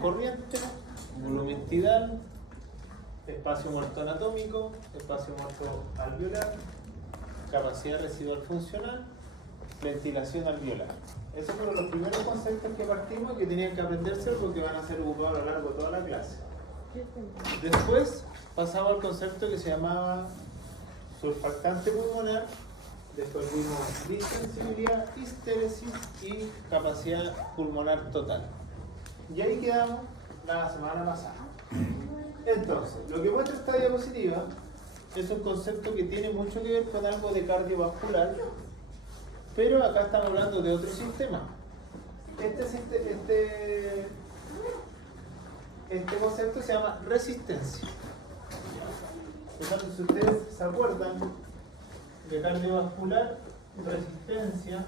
corriente, volumen tidal, espacio muerto anatómico, espacio muerto alveolar, capacidad residual funcional, ventilación alveolar. Esos fueron los primeros conceptos que partimos y que tenían que aprenderse porque van a ser ocupados a lo largo de toda la clase. Después pasamos al concepto que se llamaba surfactante pulmonar, después vimos distensibilidad, histeresis y capacidad pulmonar total. Y ahí quedamos la semana pasada. Entonces, lo que muestra esta diapositiva es un concepto que tiene mucho que ver con algo de cardiovascular, pero acá estamos hablando de otro sistema. Este concepto se llama resistencia. Por tanto, si ustedes se acuerdan de cardiovascular, resistencia,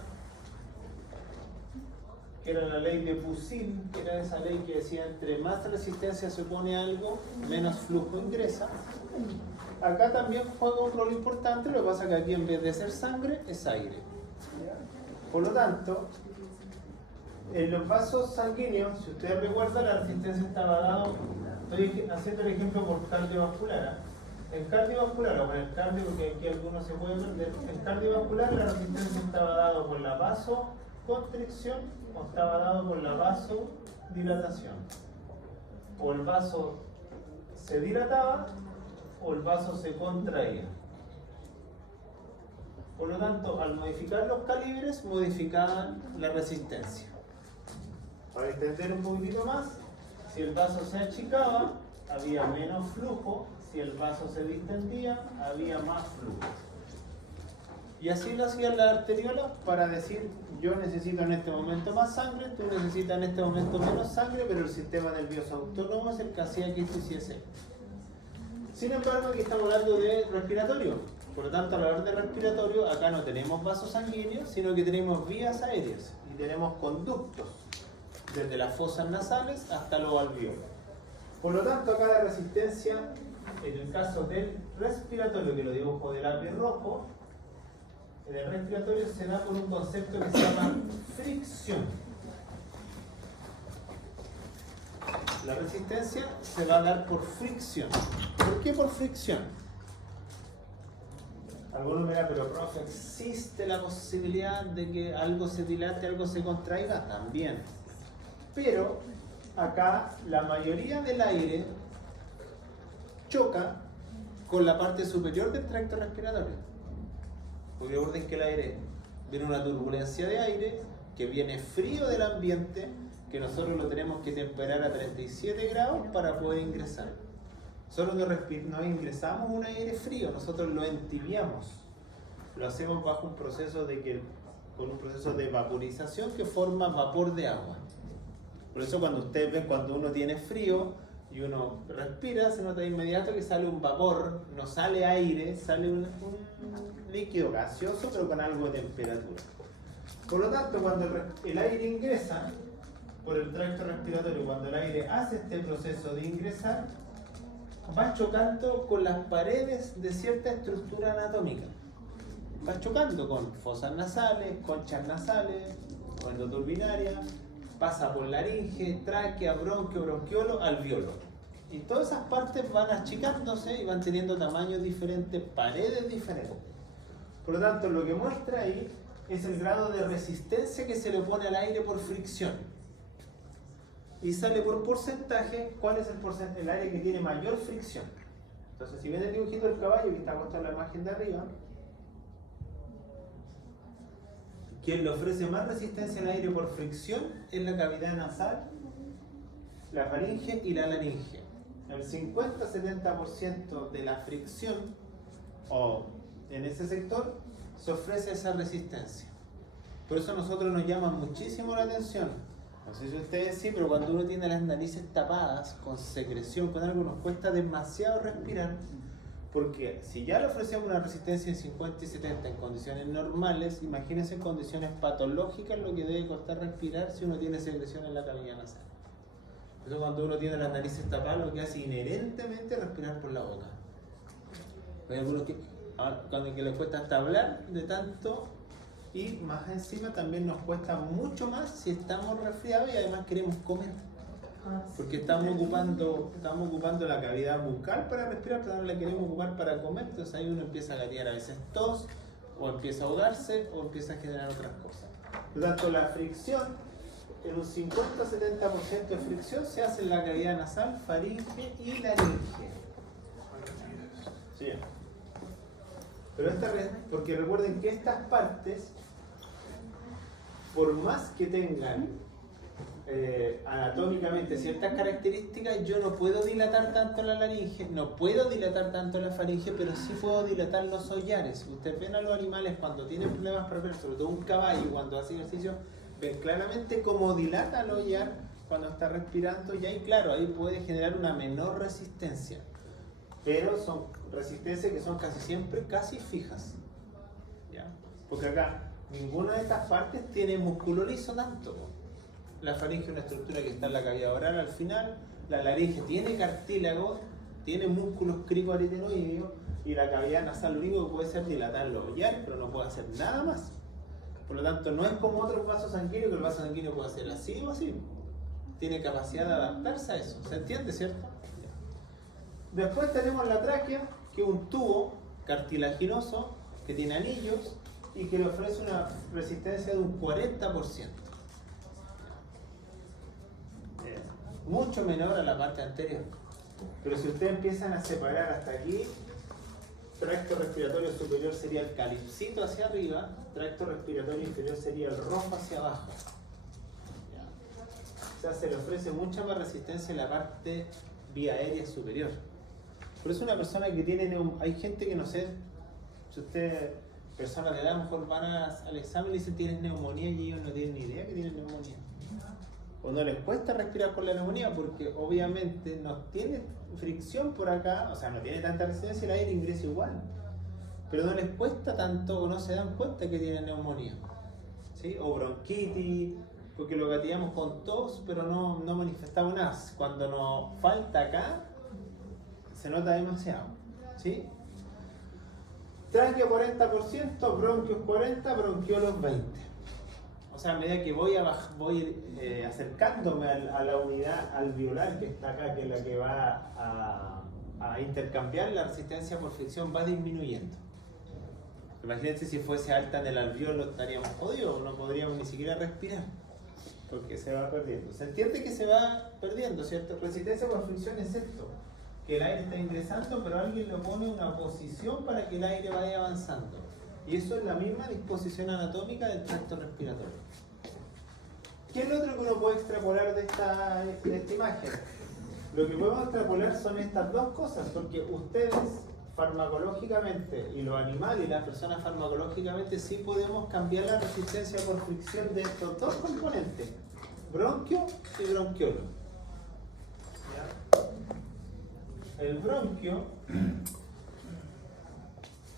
que era la ley de Poussin, que era esa ley que decía entre más resistencia se pone algo, menos flujo ingresa. Acá también juega un rol importante, lo que pasa es que aquí en vez de ser sangre, es aire. Por lo tanto, en los vasos sanguíneos, si ustedes recuerdan, la resistencia estaba dado, estoy haciendo el ejemplo por cardiovascular. En cardiovascular, o en el cardio, porque aquí algunos se pueden perder, en cardiovascular la resistencia estaba dado por la vasoconstricción o estaba dado por la vasodilatación. O el vaso se dilataba o el vaso se contraía. Por lo tanto, al modificar los calibres, modificaban la resistencia. Para extender un poquitito más, si el vaso se achicaba, había menos flujo. Si el vaso se distendía, había más flujo. Y así lo hacían las arteriolas para decir, yo necesito en este momento más sangre, tú necesitas en este momento menos sangre, pero el sistema nervioso autónomo es el que hacía que esto hiciese. Sin embargo, aquí estamos hablando de respiratorio. Por lo tanto, al hablar de respiratorio, acá no tenemos vasos sanguíneos, sino que tenemos vías aéreas y tenemos conductos, desde las fosas nasales hasta los alveolos. Por lo tanto, acá la resistencia, en el caso del respiratorio, que lo dibujo de lápiz rojo, en el respiratorio se da por un concepto que se llama fricción. La resistencia se va a dar por fricción. ¿Por qué por fricción? Algunos me dirán, pero profe, ¿existe la posibilidad de que algo se dilate, algo se contraiga? También. Pero acá la mayoría del aire choca con la parte superior del tracto respiratorio. Porque recuerden que el aire viene una turbulencia de aire que viene frío del ambiente, que nosotros lo tenemos que temperar a 37 grados para poder ingresar. Nosotros no ingresamos un aire frío, nosotros lo entibiamos. Lo hacemos bajo un proceso con un proceso de vaporización que forma vapor de agua. Por eso cuando ustedes ven cuando uno tiene frío y uno respira, se nota de inmediato que sale un vapor, no sale aire, sale un líquido gaseoso pero con algo de temperatura. Por lo tanto, cuando el aire ingresa por el tracto respiratorio, cuando el aire hace este proceso de ingresar, va chocando con las paredes de cierta estructura anatómica. Va chocando con fosas nasales, conchas nasales, o endoturbinaria, pasa por laringe, tráquea, bronquio, bronquiolo, alveolo. Y todas esas partes van achicándose y van teniendo tamaños diferentes, paredes diferentes. Por lo tanto, lo que muestra ahí es el grado de resistencia que se le pone al aire por fricción. Y sale por porcentaje, ¿cuál es el aire que tiene mayor fricción? Entonces, si ven el dibujito del caballo que está puesto en la imagen de arriba, quien le ofrece más resistencia al aire por fricción es la cavidad nasal, la faringe y la laringe. El 50-70% de la fricción, o en ese sector, se ofrece esa resistencia. Por eso a nosotros nos llama muchísimo la atención. No sé si ustedes sí, pero cuando uno tiene las narices tapadas con secreción, con algo, nos cuesta demasiado respirar. Porque si ya le ofrecemos una resistencia en 50 y 70 en condiciones normales, imagínense en condiciones patológicas lo que debe costar respirar si uno tiene secreción en la cavidad nasal. Por eso cuando uno tiene las narices tapadas, lo que hace inherentemente es respirar por la boca. Hay algunos que les cuesta hasta hablar de tanto, y más encima también nos cuesta mucho más si estamos resfriados y además queremos comer. Porque estamos ocupando la cavidad bucal para respirar, pero no la queremos ocupar para comer, entonces ahí uno empieza a gatear a veces tos, o empieza a ahogarse, o empieza a generar otras cosas. Por lo tanto, la fricción, en un 50-70% de fricción se hace en la cavidad nasal, faringe y laringe. Sí. Pero porque recuerden que estas partes, por más que tengan anatómicamente ciertas características, yo no puedo dilatar tanto la laringe, no puedo dilatar tanto la faringe, pero sí puedo dilatar los hollares. Ustedes ven a los animales cuando tienen problemas para respirar, sobre todo un caballo cuando hace ejercicio, ven claramente cómo dilata el hollar cuando está respirando, y ahí claro, ahí puede generar una menor resistencia, pero son resistencias que son casi siempre casi fijas, ¿ya? Porque acá ninguna de estas partes tiene músculo liso tanto. La faringe es una estructura que está en la cavidad oral al final, la laringe tiene cartílago, tiene músculos cricoaritenoideos, y la cavidad nasal lo único que puede hacer es dilatar los hollares, pero no puede hacer nada más. Por lo tanto, no es como otros vasos sanguíneos, que el vaso sanguíneo puede hacer así o así. Tiene capacidad de adaptarse a eso. ¿Se entiende, cierto? Después tenemos la tráquea, que es un tubo cartilaginoso que tiene anillos y que le ofrece una resistencia de un 40%. Mucho menor a la parte anterior. Pero si ustedes empiezan a separar hasta aquí, tracto respiratorio superior sería el calipsito hacia arriba, tracto respiratorio inferior sería el rojo hacia abajo. O sea, se le ofrece mucha más resistencia en la parte vía aérea superior. Por eso una persona que tiene hay gente que no sé, si ustedes, personas de edad, a lo mejor van al examen y dicen tienes neumonía, y ellos no tienen ni idea que tienen neumonía. O no les cuesta respirar con la neumonía porque obviamente no tiene fricción por acá, o sea, no tiene tanta resistencia, el aire ingresa igual. Pero no les cuesta tanto o no se dan cuenta que tienen neumonía, ¿sí? O bronquitis, porque lo gatillamos con tos, pero no manifestamos nada. Cuando nos falta acá, se nota demasiado, ¿sí? Tráquea 40%, bronquios 40%, bronquiolos 20%. O sea, a medida que voy acercándome a la unidad alveolar que está acá, que es la que va a intercambiar la resistencia por fricción, va disminuyendo. Imagínense si fuese alta en el alveolo, estaríamos jodidos, no podríamos ni siquiera respirar, porque se va perdiendo. Se entiende que se va perdiendo, ¿cierto? Resistencia por fricción es esto, que el aire está ingresando, pero alguien le pone una posición para que el aire vaya avanzando. Y eso es la misma disposición anatómica del tracto respiratorio. ¿Qué es lo otro que uno puede extrapolar de esta imagen? Lo que podemos extrapolar son estas dos cosas, porque ustedes farmacológicamente, y los animales y las personas farmacológicamente, sí podemos cambiar la resistencia por fricción de estos dos componentes, bronquio y bronquiolo. El bronquio,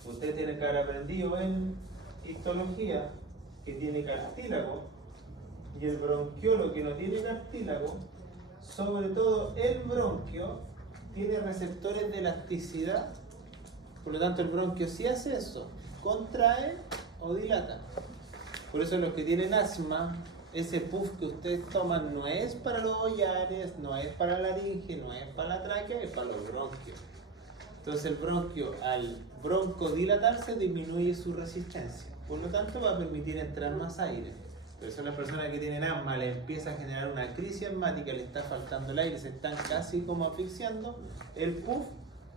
usted tiene que haber aprendido en histología que tiene cartílago, y el bronquiolo que no tiene cartílago, sobre todo el bronquio, tiene receptores de elasticidad. Por lo tanto, el bronquio sí hace eso, contrae o dilata. Por eso los que tienen asma, ese puff que ustedes toman no es para los hollares, no es para la laringe, no es para la tráquea, es para los bronquios. Entonces el bronquio, al broncodilatarse, disminuye su resistencia. Por lo tanto, va a permitir entrar más aire. Por eso las personas que tienen asma le empieza a generar una crisis asmática, le está faltando el aire, se están casi como asfixiando. El puff,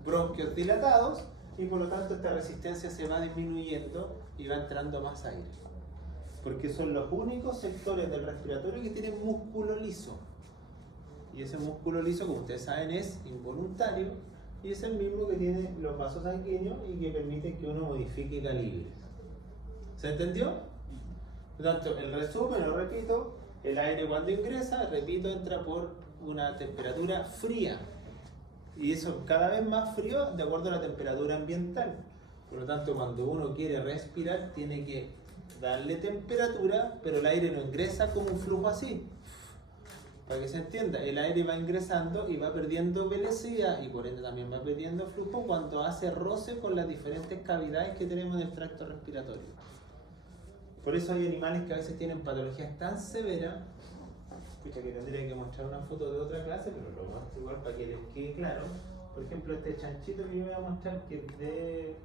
bronquios dilatados, y por lo tanto esta resistencia se va disminuyendo y va entrando más aire. Porque son los únicos sectores del respiratorio que tienen músculo liso. Y ese músculo liso, como ustedes saben, es involuntario y es el mismo que tiene los vasos sanguíneos y que permite que uno modifique calibres. ¿Se entendió? Por lo tanto, el resumen, lo repito, el aire cuando ingresa, repito, entra por una temperatura fría. Y eso cada vez más frío de acuerdo a la temperatura ambiental. Por lo tanto, cuando uno quiere respirar, tiene que darle temperatura, pero el aire no ingresa como un flujo así. Para que se entienda, el aire va ingresando y va perdiendo velocidad y por ende también va perdiendo flujo cuando hace roce con las diferentes cavidades que tenemos en el tracto respiratorio. Por eso hay animales que a veces tienen patologías tan severas, Escucha, que tendría que mostrar una foto de otra clase, pero lo muestro igual para que les quede claro. Por ejemplo, este chanchito que yo voy a mostrar, que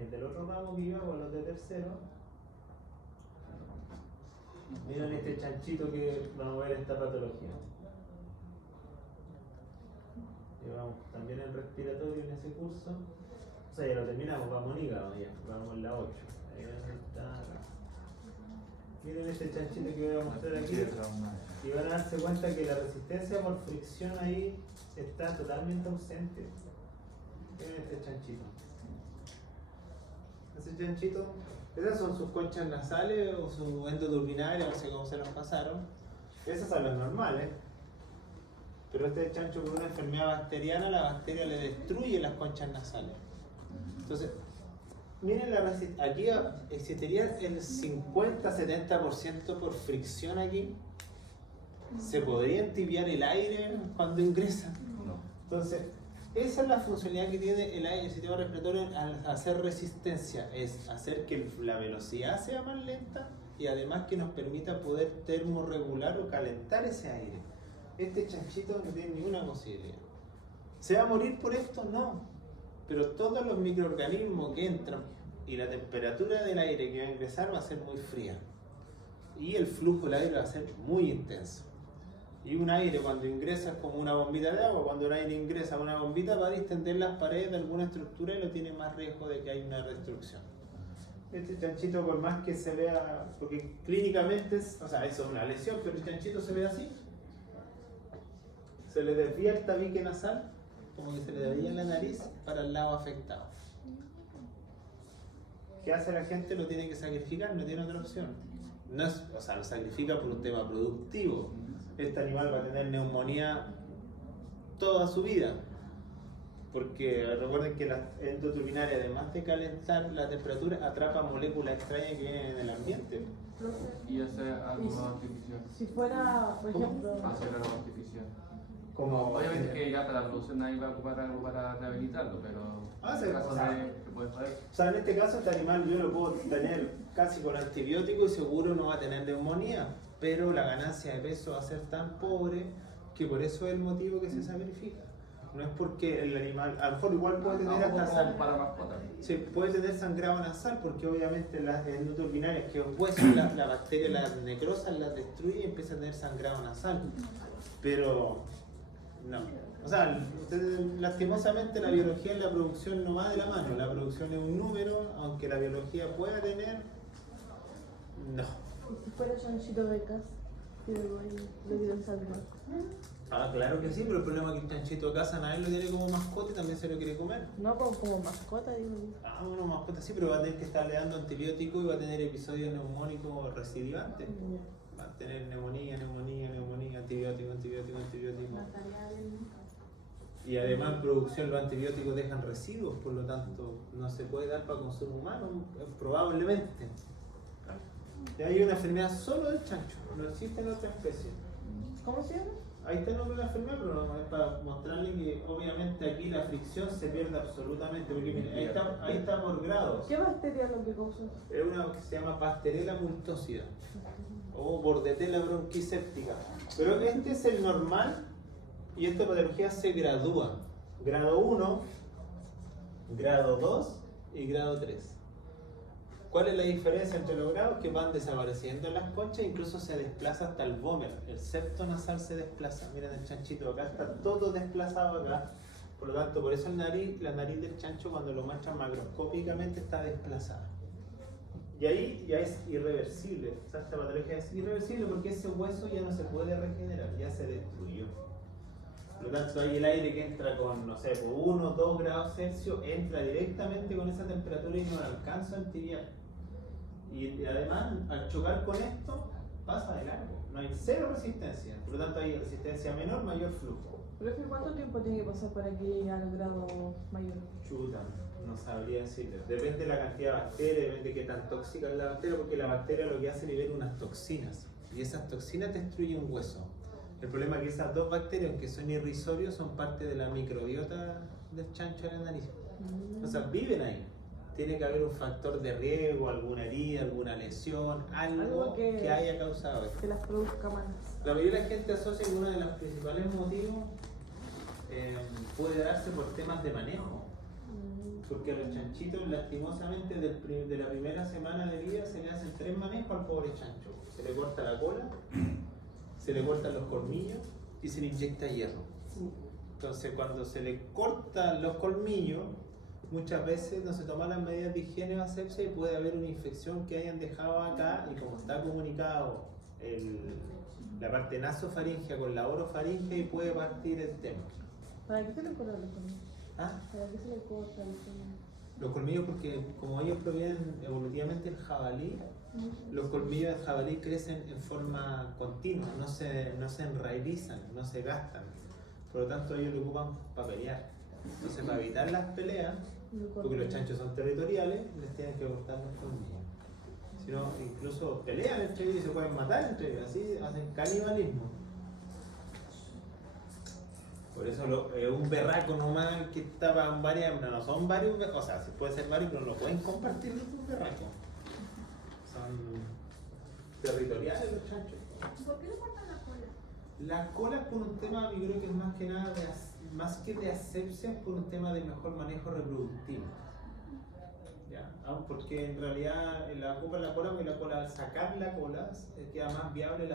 es del otro ramo que yo hago, los de tercero. Miren este chanchito que vamos a ver esta patología. Llevamos también el respiratorio en ese curso. O sea, ya lo terminamos, vamos en hígado ya, vamos en la 8. Ahí está. Miren este chanchito que voy a mostrar aquí. Y van a darse cuenta que la resistencia por fricción ahí está totalmente ausente. Miren este chanchito. Ese chanchito, esas son sus conchas nasales o su endoturbinaria, no sé cómo se las pasaron. Esas son las normales. Pero este chancho por una enfermedad bacteriana, la bacteria le destruye las conchas nasales. Entonces, miren la resistencia. Aquí existiría el 50-70% por fricción aquí. ¿Se podría entibiar el aire cuando ingresa? No. Entonces, esa es la funcionalidad que tiene el sistema respiratorio al hacer resistencia, es hacer que la velocidad sea más lenta y además que nos permita poder termorregular o calentar ese aire. Este chanchito no tiene ninguna posibilidad. ¿Se va a morir por esto? No. Pero todos los microorganismos que entran y la temperatura del aire que va a ingresar va a ser muy fría. Y el flujo del aire va a ser muy intenso. Y un aire cuando ingresa es como una bombita de agua. Cuando un aire ingresa a una bombita va a distender las paredes de alguna estructura y no tiene más riesgo de que haya una destrucción. Este chanchito, por más que se vea, porque clínicamente o sea, eso es una lesión, pero el chanchito se ve así. Se le desvía el tabique nasal, como que se le desvía la nariz para el lado afectado. ¿Qué hace la gente? Lo tiene que sacrificar, no tiene otra opción. No es, o sea, lo sacrifica por un tema productivo. Este animal va a tener neumonía toda su vida. Porque recuerden que la endoturbinaria, además de calentar la temperatura, atrapa moléculas extrañas que vienen en el ambiente. Y hacer algo artificial. Si fuera, por ejemplo, Hacer algo artificial. Como, Obviamente que ya la producción ahí va a ocupar algo para rehabilitarlo, pero sí, en caso o sea, de que puede joder. O sea, en este caso este animal yo lo puedo tener casi con antibiótico y seguro no va a tener neumonía, pero la ganancia de peso va a ser tan pobre que por eso es el motivo que se sacrifica. No es porque el animal, a lo mejor igual puede tener hasta sangre. Para mascotas. Sí, puede tener sangrado nasal porque obviamente las endoturbinarias, que es hueso, la bacteria las necrosa, las destruye y empieza a tener sangrado nasal. Pero no. O sea, lastimosamente la biología y la producción no va de la mano. La producción es un número, aunque la biología pueda tener, no. ¿y si fuera chanchito becas? Lo quieren salvar. Ah, claro que sí, pero el problema es que el chanchito de casa nadie lo tiene como mascota y también se lo quiere comer. No como mascota, digo. Ah, bueno, mascota sí, pero va a tener que estarle dando antibióticos y va a tener episodios neumónicos recidivantes. Va a tener neumonía, antibiótico. Y además en producción los antibióticos dejan residuos, por lo tanto no se puede dar para consumo humano, probablemente. Y hay una enfermedad solo del chancho, no existe en otra especie. ¿Cómo se llama? Ahí está el nombre de la enfermedad, pero no, es para mostrarle que obviamente aquí la fricción se pierde absolutamente, porque mire, ahí está por grados. ¿Qué bacteria es lo que causa? Es una que se llama Pasteurella multósida o Bordetella bronquiséptica. Pero este es el normal y esta patología se gradúa. Grado 1, grado 2 y grado 3. ¿Cuál es la diferencia entre los grados? Que van desapareciendo las conchas, incluso se desplaza hasta el vómer. El septo nasal se desplaza. Miren el chanchito acá, está todo desplazado acá. Por lo tanto, por eso la nariz del chancho cuando lo muestran macroscópicamente está desplazada. Y ahí ya es irreversible. O sea, esta patología es irreversible porque ese hueso ya no se puede regenerar, ya se destruyó. Por lo tanto, ahí el aire que entra con, no sé, por 1 o 2 grados Celsius, entra directamente con esa temperatura y no la alcanza a entibiar. Y además, al chocar con esto, pasa de largo. No hay cero resistencia. Por lo tanto, hay resistencia menor, mayor flujo. ¿Pero cuánto tiempo tiene que pasar para que llegue al grado mayor? Chuta, no sabría decirle. Depende de la cantidad de bacterias, depende de qué tan tóxica es la bacteria, porque la bacteria lo que hace es liberar unas toxinas. Y esas toxinas destruyen un hueso. El problema es que esas dos bacterias, aunque son irrisorios, son parte de la microbiota del chancho de la nariz. O sea, viven ahí. Tiene que haber un factor de riesgo, alguna herida, alguna lesión, algo que haya causado esto. Que las produzca más. La mayoría de la gente asocia que uno de los principales motivos puede darse por temas de manejo. Porque a los chanchitos, lastimosamente, de la primera semana de vida se le hacen 3 manejos al pobre chancho. Se le corta la cola, se le cortan los colmillos y se le inyecta hierro. Entonces, cuando se le cortan los colmillos, muchas veces no se toman las medidas de higiene o asepsia y puede haber una infección que hayan dejado acá, y como está comunicado la parte nasofaringea con la orofaringea, y puede partir el tema. ¿Para qué se le cortan los colmillos? ¿Ah? ¿Para qué se le cortan los colmillos? Los colmillos, porque como ellos provienen evolutivamente del jabalí, los colmillos del jabalí crecen en forma continua, no se enraizan, no se gastan. Por lo tanto, ellos lo ocupan para pelear. Entonces, para evitar las peleas, porque los chanchos son territoriales, les tienen que cortar los colmillos. Si no, incluso pelean entre ellos y se pueden matar entre ellos, así hacen canibalismo. Por eso un berraco nomás que estaba en varias, no son varios, o sea, se puede ser varios, pero no pueden compartir un berraco. Son territoriales los chanchos. ¿Por qué le cortan la cola? La cola es por un tema, yo creo que es más que nada, más que de asepsia, es por un tema de mejor manejo reproductivo. ¿Ya? Porque en realidad la ocupa la cola, porque la cola, al sacar la cola se queda más viable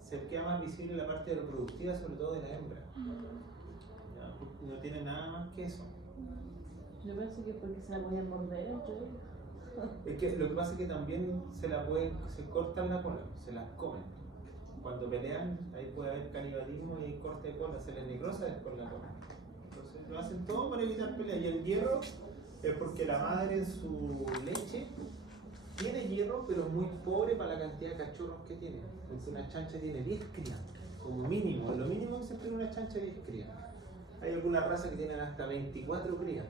se queda más visible la parte reproductiva, sobre todo de la hembra. ¿Ya? No tiene nada más que eso. Yo pensé que porque se la podían morder entre ellos. Es que lo que pasa es que también se cortan la cola, se las comen. Cuando pelean, ahí puede haber canibalismo y corte de cola, se les necrosa después la cola. Entonces lo hacen todo para evitar peleas. Y el hierro es porque la madre en su leche tiene hierro, pero muy pobre para la cantidad de cachorros que tiene. Porque una chancha tiene 10 crías, como mínimo. Lo mínimo que se espera una chancha es 10 crías. Hay algunas razas que tienen hasta 24 crías.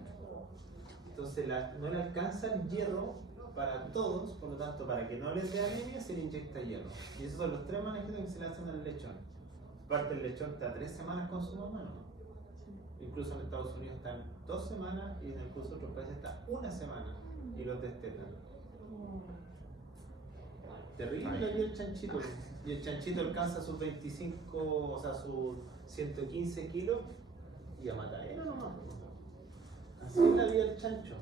Entonces no le alcanza el hierro para todos, por lo tanto, para que no les dé anemia, se le inyecta hierro. Y esos son los 3 manejos que se le hacen al lechón. Aparte, el lechón está 3 semanas con su mamá, ¿no? Incluso en Estados Unidos están 2 semanas y en incluso otros países está 1 semana y los destetan. Terrible aquí el chanchito. Y el chanchito alcanza sus 25, o sea, sus 115 kilos y a matadero nomás. Así es la vida del chancho.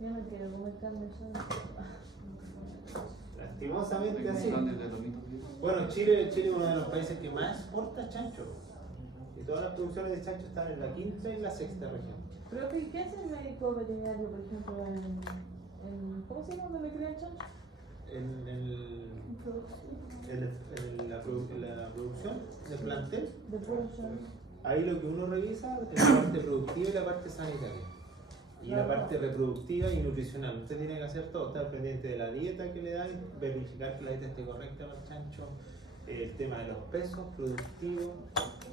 Yo no quiero comer carne sola. Lastimosamente así. ¿Dónde te lo mismo? Bueno, Chile es uno de los países que más exporta chancho. Y todas las producciones de chancho están en la 5ª y la 6ª región. Pero ¿qué hace el médico veterinario, por ejemplo, ¿cómo se llama donde le crían chancho? En la producción del plantel, De producción. ahí lo que uno revisa es la parte productiva y la parte sanitaria. Y la parte reproductiva y nutricional. Usted tiene que hacer todo, estar pendiente de la dieta que le da, verificar que la dieta esté correcta para el chancho, el tema de los pesos productivos,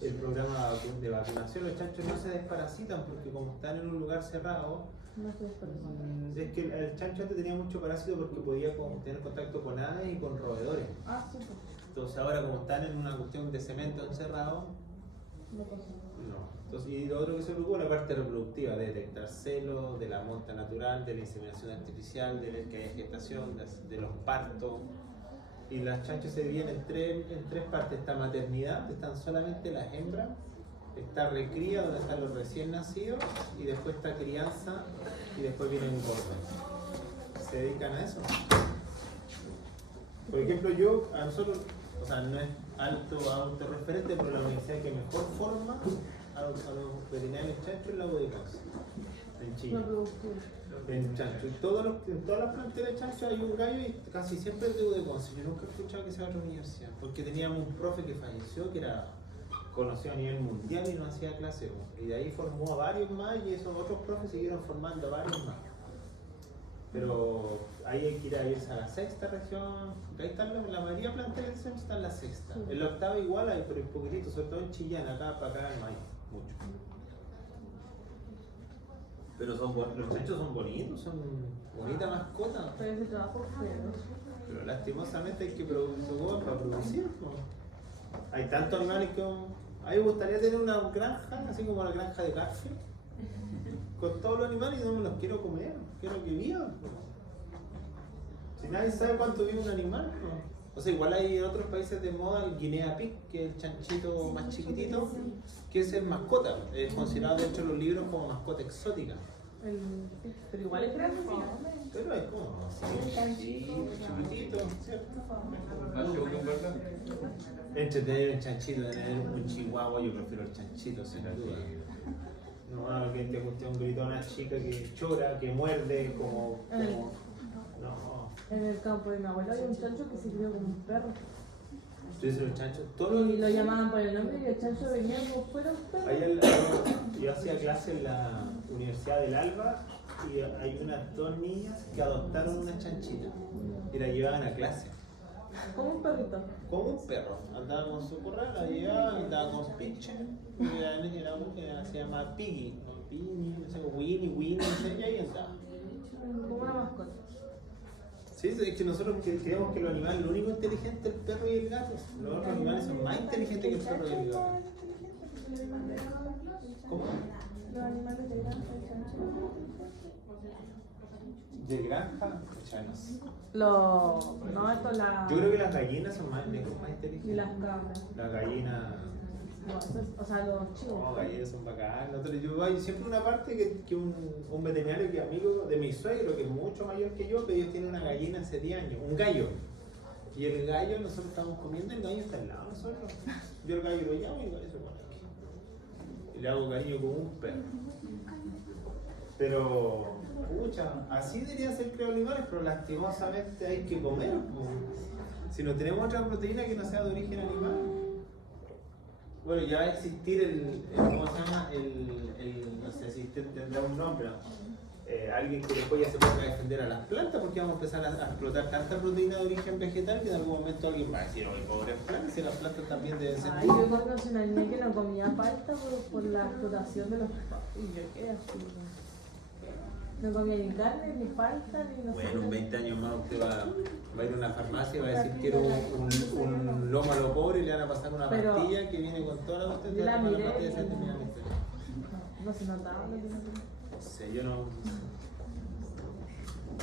el programa de vacunación. Los chanchos no se desparasitan porque como están en un lugar cerrado, No estoy esperando. es que el chancho antes tenía mucho parásito porque podía tener contacto con aves y con roedores. Ah, sí, pues. Entonces ahora como están en una cuestión de cemento encerrado, No pasa. no. Entonces, y lo otro que se preocupa es la parte reproductiva, de detectar celos, de la monta natural, de la inseminación artificial, de ver que haya gestación, de los partos. Y las chanchas se dividen en tres partes. Está maternidad, donde están solamente las hembras. Está recría, donde están los recién nacidos. Y después está crianza, y después viene un corte. Se dedican a eso. Por ejemplo, a nosotros, o sea, no es alto referente, pero la universidad que mejor forma a los veterinarios chanchos es la UDECANS, en Chile. No productivo. En chancho. En todas las planteles de chancho hay un gallo y casi siempre es de UDECANS. Yo nunca he escuchado que sea otra universidad, porque teníamos un profe que falleció, que era conocido a nivel mundial y no hacía clase. Y de ahí formó a varios más y esos otros profes siguieron formando a varios más. Pero ahí hay que irse a la 6ª región. Ahí están la mayoría de planteles de está en la 6ª. Sí. En la 8ª igual hay, pero un poquitito, sobre todo en Chillán, acá para acá no hay mucho. Pero los chanchos son bonitos, son bonitas mascotas. Pero ese trabajo es feo. Pero lastimosamente hay que producir para producir. ¿No? Hay tantos animales que... A mí me gustaría tener una granja, así como la granja de Garfield, con todos los animales y no me los quiero comer, quiero que vivan. Si nadie sabe cuánto vive un animal, ¿no? O sea, igual hay en otros países de moda el Guinea Pig, que es el chanchito más chiquitito, que es el mascota. Es considerado dentro de los libros como mascota exótica. Pero igual es grande. Pero es como así, chiquitito, ¿cierto? Más chico que un verdad. Entre tener un chanchito y tener un chihuahua, yo prefiero el chanchito, sin duda. No, que te guste un gritona chica que chora, que muerde, como no. En el campo de mi abuelo había un chancho que se crió como un perro. Tú dices los chanchos, todos Y lo llamaban por el nombre y el chancho venía como fuera un perro. yo hacía clase en la Universidad del Alba y hay unas 2 niñas que adoptaron una chanchita y la llevaban a clase. Como un perrito. Como un perro, andaba con su corral, la llevaba, andaba con pinche, se llama Piggy, no, Piggy, no sé, Winnie, no sé, y ahí andaba. Como una mascota. Sí, es que nosotros creemos que los animales, lo único inteligente es el perro y el gato. Los otros animales son más inteligentes que el perro y el gato. ¿Cómo? Los animales de granja, el chancho. ¿De granja? Ya no sé. No, esto la. Yo creo que las gallinas son más Y inteligentes. las cabras. Las gallinas. No, o sea, los chivos. No, gallinas son bacanas. Yo hay siempre una parte que un veterinario que es amigo de mi suegro, que es mucho mayor que yo, que ellos tienen una gallina hace 10 años, un gallo. Y el gallo, nosotros estamos comiendo, el gallo está al lado de nosotros. Yo el gallo lo llamo y el gallo se pone aquí. Y le hago cariño como un perro. Pero, pucha, así deberían ser los animales, pero lastimosamente hay que comer. Si no tenemos otra proteína que no sea de origen animal. Bueno, ya va a existir ¿cómo se llama? No sé si tendrá un nombre, alguien que después ya se ponga a defender a las plantas, porque vamos a empezar a explotar tanta proteína de origen vegetal que en algún momento alguien va a decir, oye, pobres plantas, si las plantas también deben ser. Ay, yo conocí una niña que no comía palta por la explotación de los papás. Y yo quedé así. No comía ni carne, ni palta, ni no sé. Bueno, en 20 años más usted va a ir a una farmacia y va a decir quiero un lomo a lo pobre y le van a pasar una pastilla que viene con toda la cuestión de la tomar miré la pastilla y se y- termina la historia. No se notaba lo que no comía. No sé, yo no.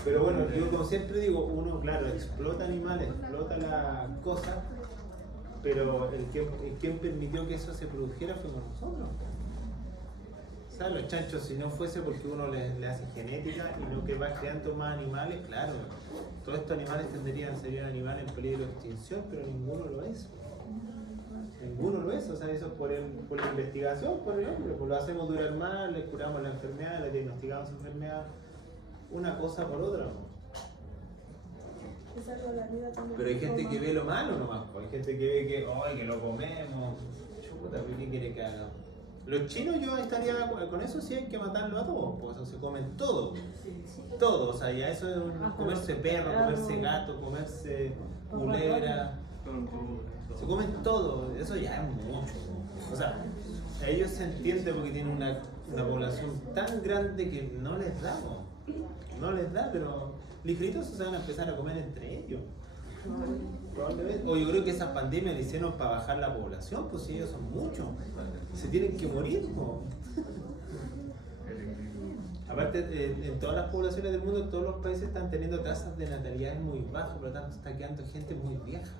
Pero bueno, yo como siempre digo, uno, claro, explota animales, explota las cosas, pero quien permitió que eso se produjera fuimos nosotros. O sea, los chanchos, si no fuese porque uno le hace genética y no que va creando más animales, claro, todos estos animales serían animales en peligro de extinción, pero ninguno lo es. Ninguno lo es, o sea, eso es por la investigación, por el hombre, pues lo hacemos durar más, le curamos la enfermedad, le diagnosticamos enfermedad, una cosa por otra. Es algo de la vida también. Pero hay gente que ve lo malo nomás, pues. Hay gente que ve que, ¡ay, que lo comemos! Chuta, ¿qué quiere que haga? Los chinos yo estaría con eso, sí hay que matarlo a todos, pues o se comen todo. Todo, o sea, ya eso es comerse perro, comerse gato, comerse culebra. Se comen todo, eso ya es mucho. O sea, ellos se entienden porque tienen una población tan grande que no les da, no les da, pero ligeritos se van a empezar a comer entre ellos. Probablemente. O yo creo que esas pandemias le hicieron para bajar la población, pues si ellos son muchos, se tienen que morir. ¿No? Aparte, en todas las poblaciones del mundo, todos los países están teniendo tasas de natalidad muy bajas, por lo tanto está quedando gente muy vieja.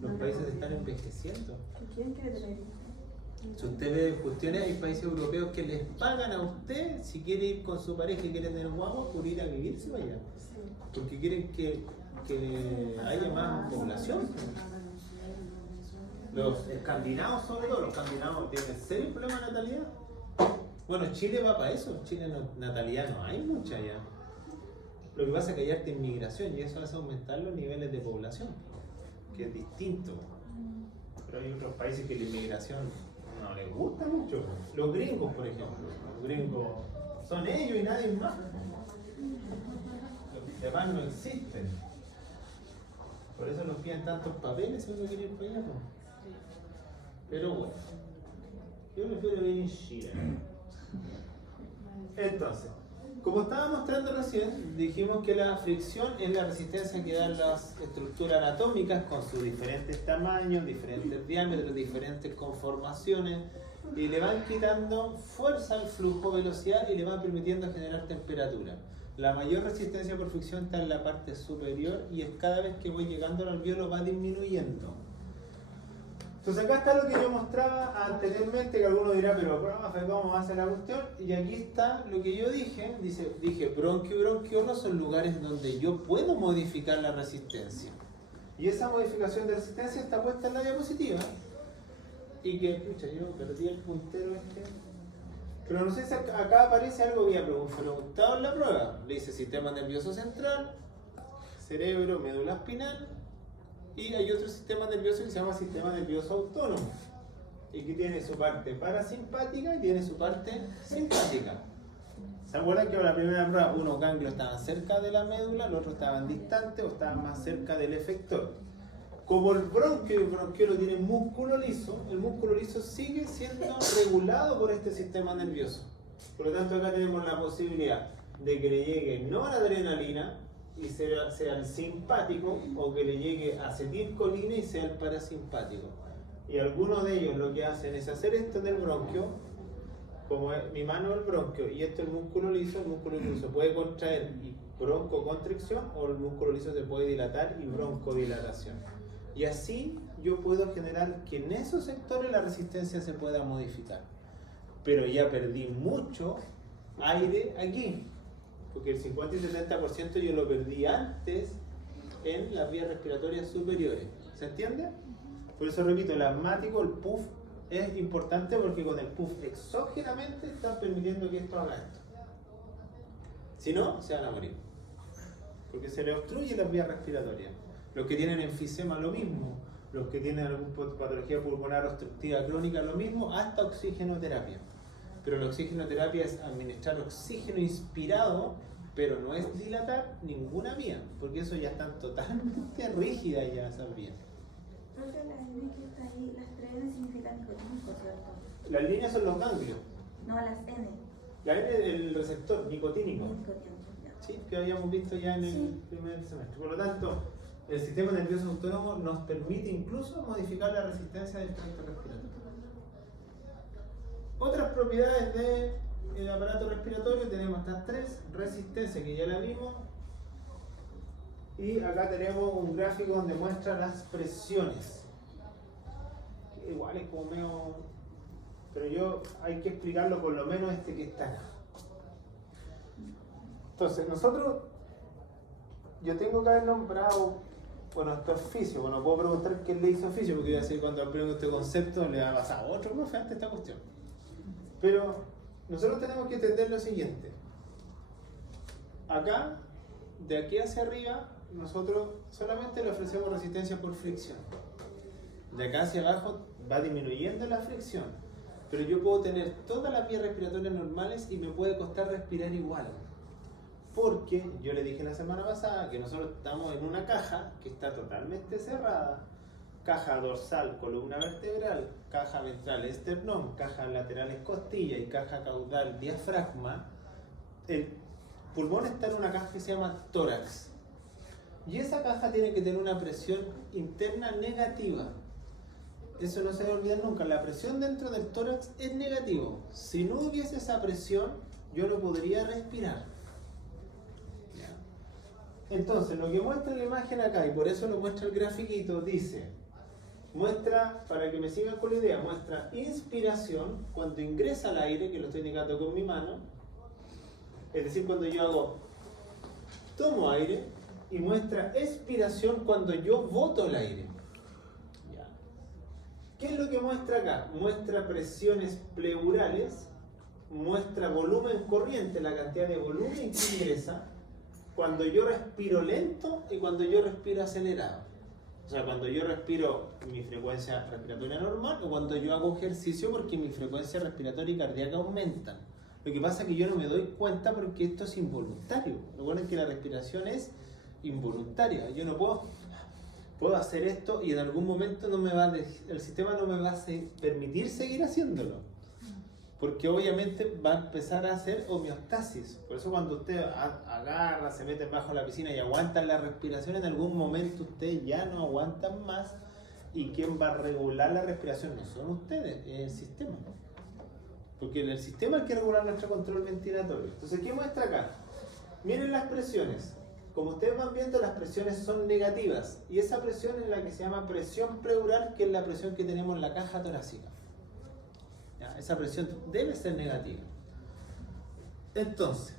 Los países están envejeciendo. ¿Quién quiere tener? Si usted ve cuestiones, hay países europeos que les pagan a usted si quiere ir con su pareja y quiere tener guagua por ir a vivirse para allá. Porque quieren que haya más población. Los escandinavos, sobre todo, los escandinavos tienen serio problema de natalidad. Bueno, Chile va para eso. Chile natalidad no hay mucha ya. Lo que pasa es que hay harta inmigración y eso hace aumentar los niveles de población, que es distinto. Pero hay otros países que la inmigración no les gusta mucho. Los gringos, por ejemplo. Los gringos son ellos y nadie más. Los demás no existen. Por eso nos piden tantos papeles si uno quiere ir para allá. Pero bueno, yo prefiero venir en Chile. Entonces, como estaba mostrando recién, dijimos que la fricción es la resistencia que dan las estructuras anatómicas con sus diferentes tamaños, diferentes diámetros, diferentes conformaciones y le van quitando fuerza al flujo, velocidad y le van permitiendo generar temperatura. La mayor resistencia por fricción está en la parte superior y es cada vez que voy llegando al alveolo va disminuyendo. Entonces acá está lo que yo mostraba anteriormente, que alguno dirá, pero profe, ¿cómo va a ser la cuestión? Y aquí está lo que yo dije, dije bronquio y bronquiolo son lugares donde yo puedo modificar la resistencia. Y esa modificación de resistencia está puesta en la diapositiva. Y que, pucha, yo perdí el puntero este. Pero no sé si acá aparece algo que había preguntado en la prueba. Le dice sistema nervioso central, cerebro, médula espinal, y hay otro sistema nervioso que se llama sistema nervioso autónomo, y que tiene su parte parasimpática y tiene su parte simpática. ¿Se acuerdan que en la primera prueba unos ganglios estaban cerca de la médula, los otros estaban distantes o estaban más cerca del efector? Como el bronquio y el bronquiolo tienen músculo liso, el músculo liso sigue siendo regulado por este sistema nervioso. Por lo tanto, acá tenemos la posibilidad de que le llegue noradrenalina y sea el simpático, o que le llegue acetilcolina y sea el parasimpático. Y algunos de ellos lo que hacen es hacer esto en el bronquio, como es mi mano el bronquio y esto el músculo liso se puede contraer y broncoconstricción, o el músculo liso se puede dilatar y broncodilatación. Y así yo puedo generar que en esos sectores la resistencia se pueda modificar. Pero ya perdí mucho aire aquí, porque el 50 y 70% yo lo perdí antes en las vías respiratorias superiores. ¿Se entiende? Por eso repito, el asmático, el puff, es importante porque con el puff exógenamente están permitiendo que esto haga esto. Si no, se van a morir, porque se le obstruye las vías respiratorias. Los que tienen enfisema lo mismo, los que tienen alguna patología pulmonar obstructiva crónica lo mismo, hasta oxigenoterapia. Pero la oxigenoterapia es administrar oxígeno inspirado, pero no es dilatar ninguna vía, porque eso ya están totalmente rígidas ya esas vías. Profe, la N que está ahí, las 3 N significan nicotínico, ¿cierto? Las líneas son los ganglios. No, las N. La N es el receptor nicotínico. Nicotínico, ya. Sí, que habíamos visto ya en el primer semestre. Por lo tanto, el sistema nervioso autónomo nos permite incluso modificar la resistencia del tracto respiratorio. Otras propiedades del aparato respiratorio, tenemos estas tres: resistencia, que ya la vimos, y acá tenemos un gráfico donde muestra las presiones. Que igual es como medio, pero hay que explicarlo, por lo menos este que está acá. Entonces, yo tengo que haber nombrado, bueno, esto es fisio. Bueno, puedo preguntar quién le hizo fisio, porque voy a decir, cuando aprendo este concepto le ha pasado a otro profe antes esta cuestión. Pero nosotros tenemos que entender lo siguiente. Acá, de aquí hacia arriba, nosotros solamente le ofrecemos resistencia por fricción. De acá hacia abajo va disminuyendo la fricción, pero yo puedo tener todas las vías respiratorias normales y me puede costar respirar igual. Porque yo le dije la semana pasada que nosotros estamos en una caja que está totalmente cerrada. Caja dorsal, columna vertebral, caja ventral, esternón, caja laterales, costilla, y caja caudal, diafragma. El pulmón está en una caja que se llama tórax. Y esa caja tiene que tener una presión interna negativa. Eso no se debe olvidar nunca. La presión dentro del tórax es negativo. Si no hubiese esa presión, yo no podría respirar. Entonces, lo que muestra la imagen acá, y por eso lo muestra el grafiquito, dice, muestra, para que me sigan con la idea, muestra inspiración cuando ingresa el aire, que lo estoy indicando con mi mano, es decir, cuando yo tomo aire, y muestra expiración cuando yo boto el aire. ¿Ya? ¿Qué es lo que muestra acá? Muestra presiones pleurales, muestra volumen corriente, la cantidad de volumen que ingresa, cuando yo respiro lento y cuando yo respiro acelerado. O sea, cuando yo respiro mi frecuencia respiratoria normal, o cuando yo hago ejercicio, porque mi frecuencia respiratoria y cardíaca aumentan. Lo que pasa es que yo no me doy cuenta porque esto es involuntario. Recuerden que la respiración es involuntaria. Yo no puedo hacer esto y en algún momento el sistema no me va a permitir seguir haciéndolo. Porque obviamente va a empezar a hacer homeostasis. Por eso cuando usted agarra, se mete bajo la piscina y aguantan la respiración, en algún momento ustedes ya no aguantan más. ¿Y quién va a regular la respiración? No son ustedes, es el sistema. Porque el sistema es el que regular nuestro control ventilatorio. Entonces, ¿qué muestra acá? Miren las presiones. Como ustedes van viendo, las presiones son negativas. Y esa presión es la que se llama presión pleural, que es la presión que tenemos en la caja torácica. ¿Ya? Esa presión debe ser negativa. Entonces,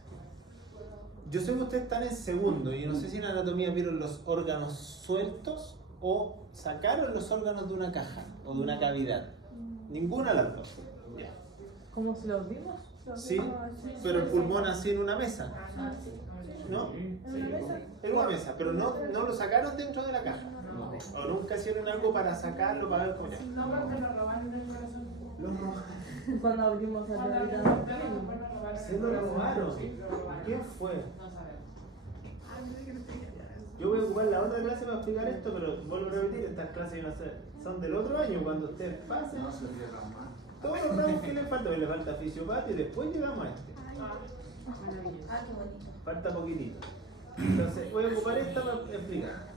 yo sé que ustedes están en segundo, y no sé si en anatomía vieron los órganos sueltos o sacaron los órganos de una caja o de una cavidad. Ninguna de las dos. Ya. ¿Cómo si los vimos? Sí, pero el pulmón así en una mesa. Ah, sí. ¿No? ¿En una mesa? En una mesa, pero no lo sacaron dentro de la caja. O nunca hicieron algo para sacarlo, para ver cómo era. No, porque nos robaron el corazón. Lo robaron. Cuando abrimos el Cuando dedo. abrimos el corazón, Se lo robaron. ¿Quién fue? no sabemos. Yo voy a ocupar la otra clase para explicar esto, pero vuelvo a repetir, estas clases iban a ser, son del otro año, cuando ustedes pasen. No se cierran más. Todos los ramos que les falta, le falta fisiopatía y después llegamos a este. Ah, qué bonito. Falta poquitito. Entonces, voy a ocupar esta para explicar.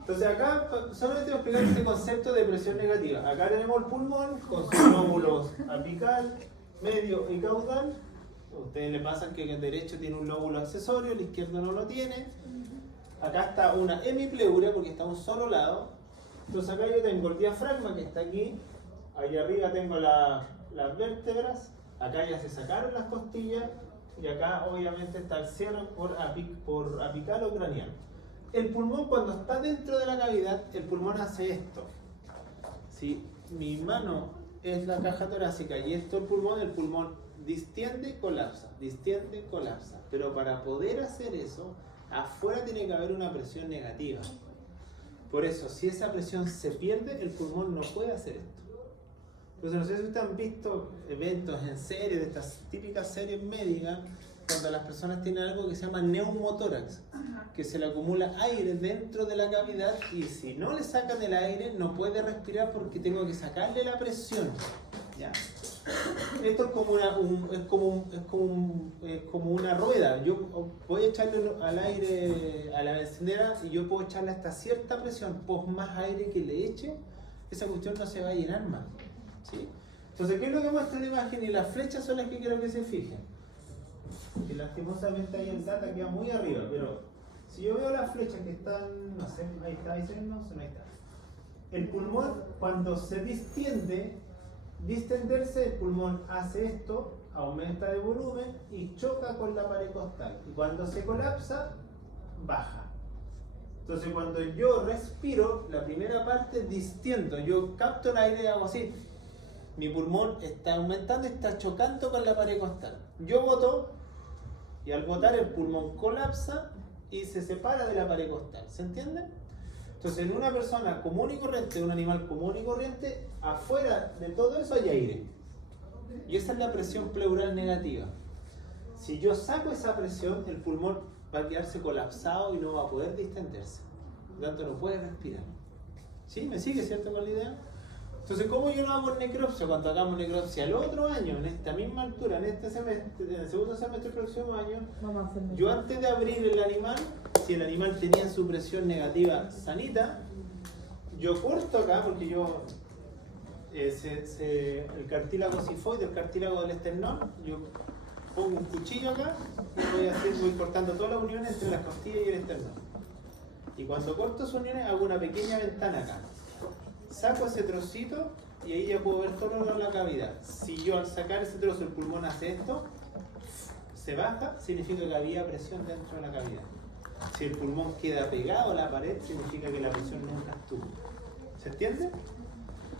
Entonces, acá solamente voy a explicar este concepto de presión negativa. Acá tenemos el pulmón con sus lóbulos apical, medio y caudal. Ustedes le pasan que el derecho tiene un lóbulo accesorio, el izquierdo no lo tiene. Acá está una hemipleura porque está a un solo lado. Entonces acá yo tengo el diafragma que está aquí. Allá arriba tengo las vértebras. Acá ya se sacaron las costillas. Y acá obviamente está el cierre por apical o craneal. El pulmón cuando está dentro de la cavidad, el pulmón hace esto. Si mi mano es la caja torácica y esto el pulmón distiende y colapsa, distiende, colapsa. Pero para poder hacer eso, afuera tiene que haber una presión negativa. Por eso, si esa presión se pierde, el pulmón no puede hacer esto. Entonces, no sé si ustedes han visto eventos en series, de estas típicas series médicas, cuando las personas tienen algo que se llama neumotórax, que se le acumula aire dentro de la cavidad y si no le sacan el aire, no puede respirar porque tengo que sacarle la presión. ¿Ya? Esto es como una rueda. Yo voy a echarle al aire a la encendedora y yo puedo echarle hasta cierta presión. Pues más aire que le eche, esa cuestión no se va a llenar más. ¿Sí? Entonces, ¿qué es lo que muestra la imagen? Y las flechas son las que quiero que se fijen. Que lastimosamente ahí el data queda muy arriba, pero si yo veo las flechas que están, no sé, ahí está, ahí está. El pulmón cuando se distenderse, el pulmón hace esto, aumenta de volumen y choca con la pared costal. Y cuando se colapsa, baja. Entonces cuando yo respiro, la primera parte distiendo, yo capto el aire y hago así. Mi pulmón está aumentando y está chocando con la pared costal. Yo boto y al botar el pulmón colapsa y se separa de la pared costal. ¿Se entiende? Entonces, en una persona común y corriente, un animal común y corriente, afuera de todo eso hay aire. Y esa es la presión pleural negativa. Si yo saco esa presión, el pulmón va a quedarse colapsado y no va a poder distenderse. Por lo tanto, no puede respirar. ¿Sí? ¿Me sigue, cierto, con la idea? Entonces, ¿cómo yo no hago necropsia? Cuando hagamos necropsia el otro año, en esta misma altura, en este semestre, en el segundo semestre del próximo año, Vamos a hacer yo antes de abrir el animal, si el animal tenía su presión negativa sanita, yo corto acá, porque yo, el cartílago sifoide, el cartílago del esternón, yo pongo un cuchillo acá y voy cortando todas las uniones entre las costillas y el esternón. Y cuando corto esas uniones, hago una pequeña ventana acá. Saco ese trocito y ahí ya puedo ver todo en la cavidad. Si yo al sacar ese trozo el pulmón hace esto, se baja, significa que había presión dentro de la cavidad. Si el pulmón queda pegado a la pared, significa que la presión nunca estuvo. ¿Se entiende?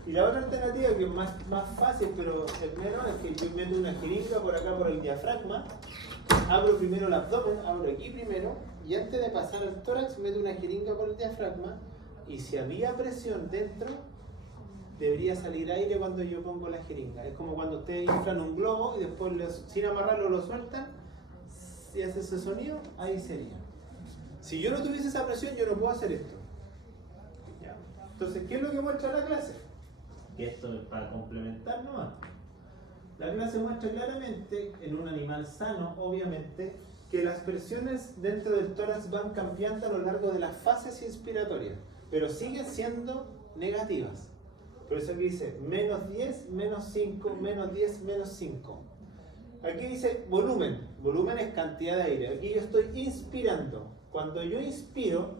Y la otra alternativa, que es más fácil, pero es menor, es que yo meto una jeringa por acá por el diafragma, abro primero el abdomen, abro aquí primero, y antes de pasar al tórax meto una jeringa por el diafragma, y si había presión dentro, debería salir aire cuando yo pongo la jeringa. Es como cuando ustedes inflan un globo y después sin amarrarlo lo sueltan, si hace ese sonido, ahí sería. Si yo no tuviese esa presión, yo no puedo hacer esto. ¿Ya? Entonces, ¿qué es lo que muestra la clase? Que esto es para complementar nomás. La clase muestra claramente, en un animal sano, obviamente, que las presiones dentro del tórax van cambiando a lo largo de las fases inspiratorias, pero siguen siendo negativas. Por eso aquí dice menos 10, menos 5, menos 10, menos 5. Aquí dice volumen. Volumen es cantidad de aire. Aquí yo estoy inspirando. Cuando yo inspiro,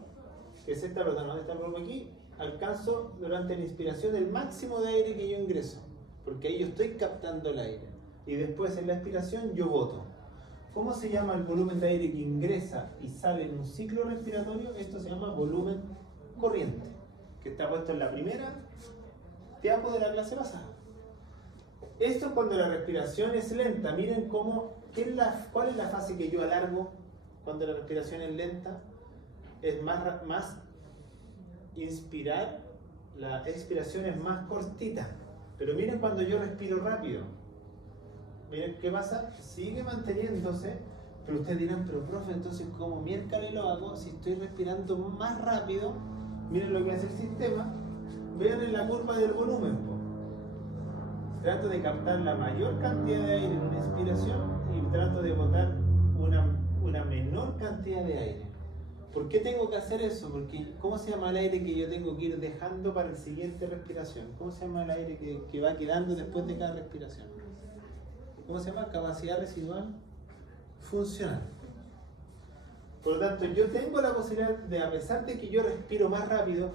que es esta pelota, ¿no? Esta pelota aquí, alcanzo durante la inspiración el máximo de aire que yo ingreso. Porque ahí yo estoy captando el aire. Y después en la expiración yo boto. ¿Cómo se llama el volumen de aire que ingresa y sale en un ciclo respiratorio? Esto se llama volumen corriente, que está puesto en la primera diapo de la clase pasada. Esto cuando la respiración es lenta. Miren cómo, cuál es la fase que yo alargo cuando la respiración es lenta. Es más inspirar, la expiración es más cortita. Pero miren cuando yo respiro rápido. Miren qué pasa, sigue manteniéndose, pero ustedes dirán, pero profe, entonces ¿cómo miércoles lo hago si estoy respirando más rápido? Miren lo que hace el sistema, vean en la curva del volumen. Trato de captar la mayor cantidad de aire en una inspiración y trato de botar una menor cantidad de aire. ¿Por qué tengo que hacer eso? Porque ¿cómo se llama el aire que yo tengo que ir dejando para la siguiente respiración? ¿Cómo se llama el aire que va quedando después de cada respiración? ¿Cómo se llama? Capacidad residual funcional. Por lo tanto, yo tengo la posibilidad de, a pesar de que yo respiro más rápido,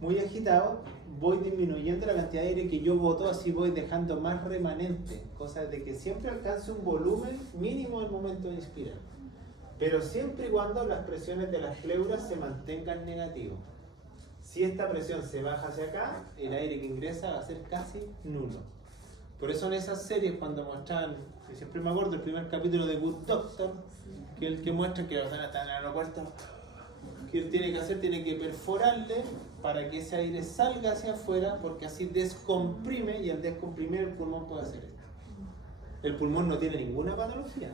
muy agitado, voy disminuyendo la cantidad de aire que yo boto, así voy dejando más remanente, cosa de que siempre alcance un volumen mínimo al momento de inspirar. Pero siempre y cuando las presiones de las pleuras se mantengan negativas. Si esta presión se baja hacia acá, el aire que ingresa va a ser casi nulo. Por eso en esas series cuando mostraban, siempre me acuerdo el primer capítulo de Good Doctor, que es el que muestra que la persona está en el aeropuerto, que él tiene que hacer, tiene que perforarle para que ese aire salga hacia afuera, porque así descomprime y al descomprimir el pulmón puede hacer esto. El pulmón no tiene ninguna patología,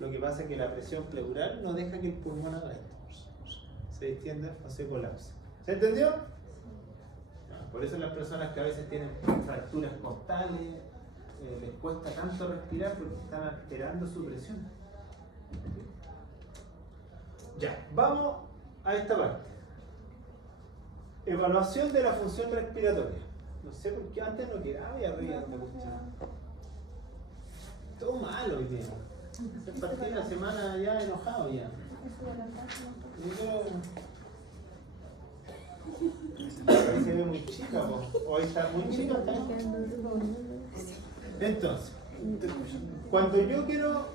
lo que pasa es que la presión pleural no deja que el pulmón haga esto, se distienda o se colapse. ¿Se entendió? Por eso las personas que a veces tienen fracturas costales, les cuesta tanto respirar porque están alterando su presión. Ya, vamos a esta parte. Evaluación de la función respiratoria. No sé por qué antes no quedaba y arriba esta cuestión. Todo malo hoy día. Es partir de la semana ya enojado ya. Se ve muy chica, hoy está muy chica. Entonces, cuando yo quiero,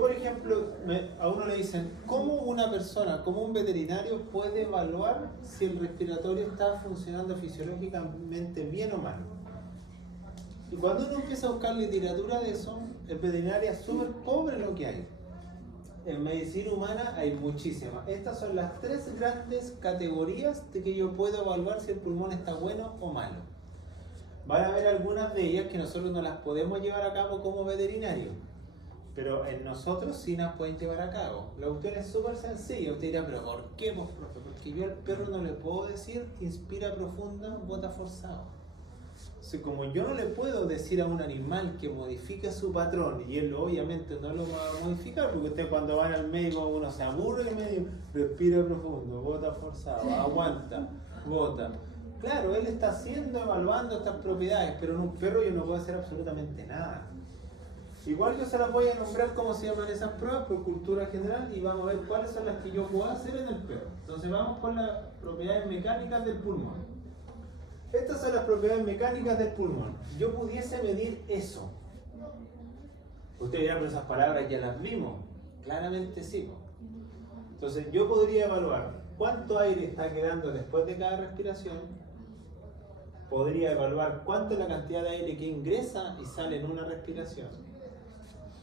por ejemplo, a uno le dicen, ¿cómo una persona, como un veterinario puede evaluar si el respiratorio está funcionando fisiológicamente bien o mal? Y cuando uno empieza a buscar literatura de eso, el veterinario es súper pobre lo que hay. En medicina humana hay muchísimas. Estas son las tres grandes categorías de que yo puedo evaluar si el pulmón está bueno o malo. Van a haber algunas de ellas que nosotros no las podemos llevar a cabo como veterinarios, pero en nosotros sí las pueden llevar a cabo. La cuestión es súper sencilla. Usted dirá, ¿pero por qué, pues, profe? Porque yo al perro no le puedo decir inspira profunda, bota forzado. O sea, como yo no le puedo decir a un animal que modifique su patrón y él obviamente no lo va a modificar, porque usted cuando van al médico uno se aburre y medio respira profundo, bota forzado, aguanta, bota. Claro, él está evaluando estas propiedades, pero en un perro yo no puedo hacer absolutamente nada. Igual yo se las voy a nombrar cómo se llaman esas pruebas por cultura general y vamos a ver cuáles son las que yo puedo hacer en el perro. Entonces vamos con las propiedades mecánicas del pulmón. Estas son las propiedades mecánicas del pulmón. Yo pudiese medir eso. Ustedes dirán, pero esas palabras ya las vimos. Claramente sí. Entonces yo podría evaluar cuánto aire está quedando después de cada respiración. Podría evaluar cuánto es la cantidad de aire que ingresa y sale en una respiración.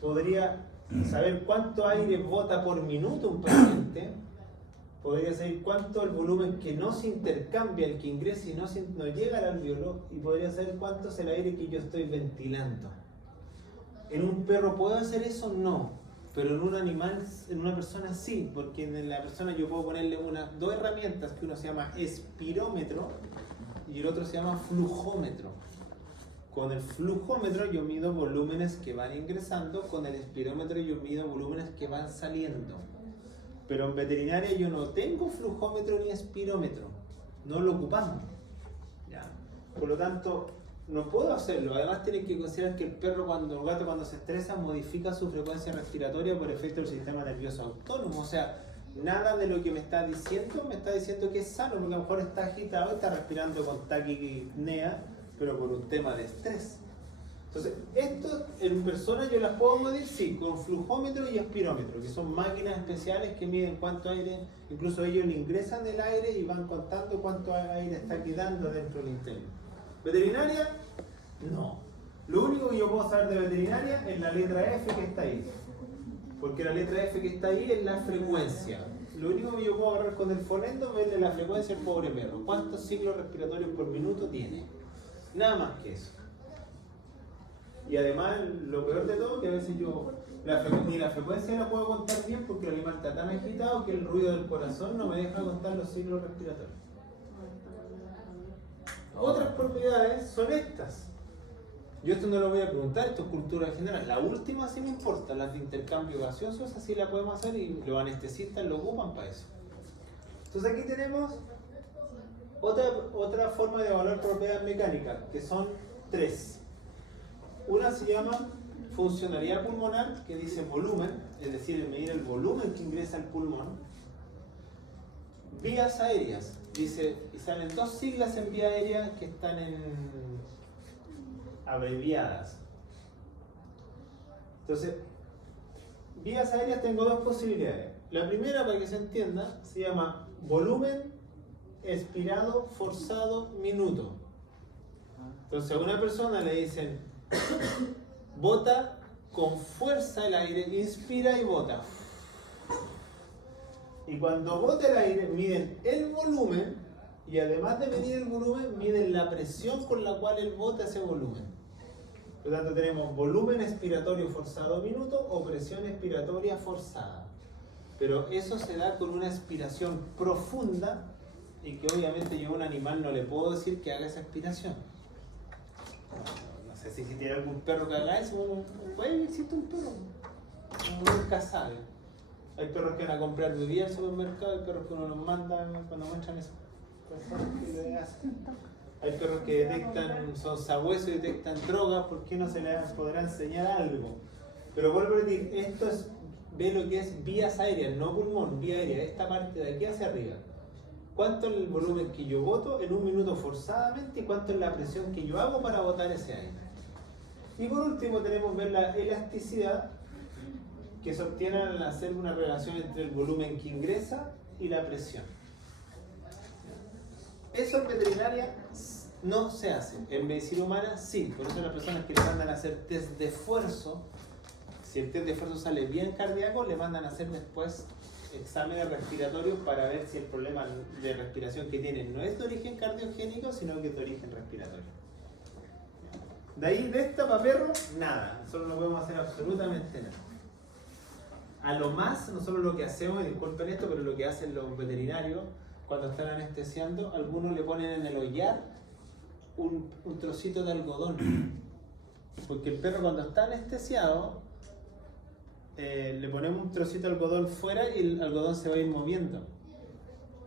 Podría saber cuánto aire bota por minuto un paciente. Podría saber cuánto el volumen que no se intercambia, el que ingresa y no llega al alveolo, y podría saber cuánto es el aire que yo estoy ventilando. ¿En un perro puedo hacer eso? No. Pero en un animal, en una persona sí, porque en la persona yo puedo ponerle dos herramientas, que uno se llama espirómetro y el otro se llama flujómetro. Con el flujómetro yo mido volúmenes que van ingresando, con el espirómetro yo mido volúmenes que van saliendo. Pero en veterinaria yo no tengo flujómetro ni espirómetro, no lo ocupamos. ¿Ya? Por lo tanto, no puedo hacerlo. Además, tienes que considerar que el gato cuando se estresa modifica su frecuencia respiratoria por efecto del sistema nervioso autónomo. O sea, nada de lo que me está diciendo que es sano, porque a lo mejor está agitado y está respirando con taquipnea, pero por un tema de estrés. Entonces, esto en personas yo las puedo medir, sí, con flujómetro y aspirómetro, que son máquinas especiales que miden cuánto aire, incluso ellos le ingresan el aire y van contando cuánto aire está quedando dentro del interno. ¿Veterinaria? No. Lo único que yo puedo saber de veterinaria es la letra F que está ahí. Porque la letra F que está ahí es la frecuencia. Lo único que yo puedo agarrar con el fonendo es verle la frecuencia al pobre perro. ¿Cuántos ciclos respiratorios por minuto tiene? Nada más que eso. Y además, lo peor de todo, que a veces yo ni la frecuencia la puedo contar bien porque el animal está tan agitado que el ruido del corazón no me deja contar los ciclos respiratorios. Otras propiedades son estas. Yo esto no lo voy a preguntar, esto es cultura general. La última sí me importa, las de intercambio gaseoso, esa sí la podemos hacer y los anestesistas lo ocupan para eso. Entonces aquí tenemos otra forma de evaluar propiedades mecánicas, que son 3. Una se llama funcionalidad pulmonar, que dice volumen, es decir, medir el volumen que ingresa al pulmón. Vías aéreas, dice, y salen 2 siglas en vía aérea que están abreviadas. Entonces, vías aéreas tengo 2 posibilidades. La primera, para que se entienda, se llama volumen expirado forzado minuto. Entonces, a una persona le dicen, bota con fuerza el aire, inspira y bota. Y cuando bota el aire, miden el volumen y además de medir el volumen, miden la presión con la cual él bota ese volumen. Por lo tanto, tenemos volumen expiratorio forzado minuto o presión expiratoria forzada. Pero eso se da con una expiración profunda y que obviamente yo a un animal no le puedo decir que haga esa expiración. No sé si tiene algún perro que haga eso, puede existe un perro. Uno nunca sabe. Hay perros que van a comprar bebida al supermercado, hay perros que uno los manda cuando muestran eso. Hay perros que detectan, son sabuesos y detectan drogas, ¿por qué no se les podrá enseñar algo? Pero vuelvo a decir, esto es, ve lo que es vías aéreas, no pulmón, vía aérea, esta parte de aquí hacia arriba. ¿Cuánto es el volumen que yo boto en un minuto forzadamente y cuánto es la presión que yo hago para botar ese aire? Y por último tenemos ver la elasticidad que se obtiene al hacer una relación entre el volumen que ingresa y la presión. Eso en veterinaria no se hace, en medicina humana sí, por eso las personas que le mandan a hacer test de esfuerzo, si el test de esfuerzo sale bien cardíaco, le mandan a hacer después exámenes respiratorios para ver si el problema de respiración que tienen no es de origen cardiogénico, sino que es de origen respiratorio. De ahí, de esta para perro, nada, nosotros no podemos hacer absolutamente nada. A lo más, nosotros lo que hacemos, y disculpen esto, pero lo que hacen los veterinarios cuando están anestesiando, algunos le ponen en el ollar un trocito de algodón. Porque el perro cuando está anestesiado, le ponemos un trocito de algodón fuera y el algodón se va a ir moviendo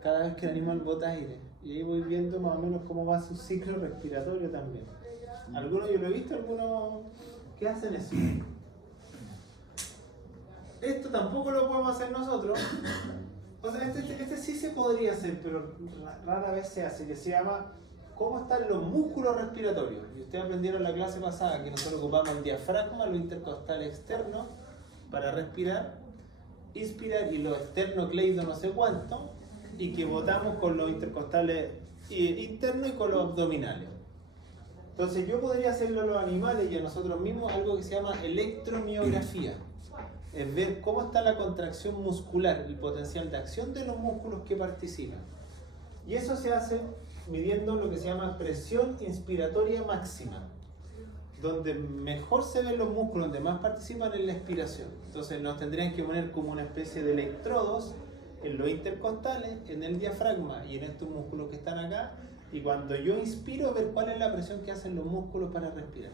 cada vez que el animal bota aire. Y ahí voy viendo más o menos cómo va su ciclo respiratorio también. Algunos yo lo he visto, algunos que hacen eso. Esto tampoco lo podemos hacer nosotros. O sea, este sí se podría hacer, pero rara vez se hace, que se llama ¿cómo están los músculos respiratorios? Y ustedes aprendieron en la clase pasada que nosotros ocupamos el diafragma, lo intercostal externo, para respirar, inspirar y lo esternocleido no sé cuánto, y que botamos con los intercostales internos y con los abdominales. Entonces yo podría hacerlo a los animales y a nosotros mismos algo que se llama electromiografía. Es ver cómo está la contracción muscular, el potencial de acción de los músculos que participan. Y eso se hace midiendo lo que se llama presión inspiratoria máxima, donde mejor se ven los músculos, donde más participan en la expiración. Entonces nos tendrían que poner como una especie de electrodos en los intercostales, en el diafragma y en estos músculos que están acá, y cuando yo inspiro, ver cuál es la presión que hacen los músculos para respirar.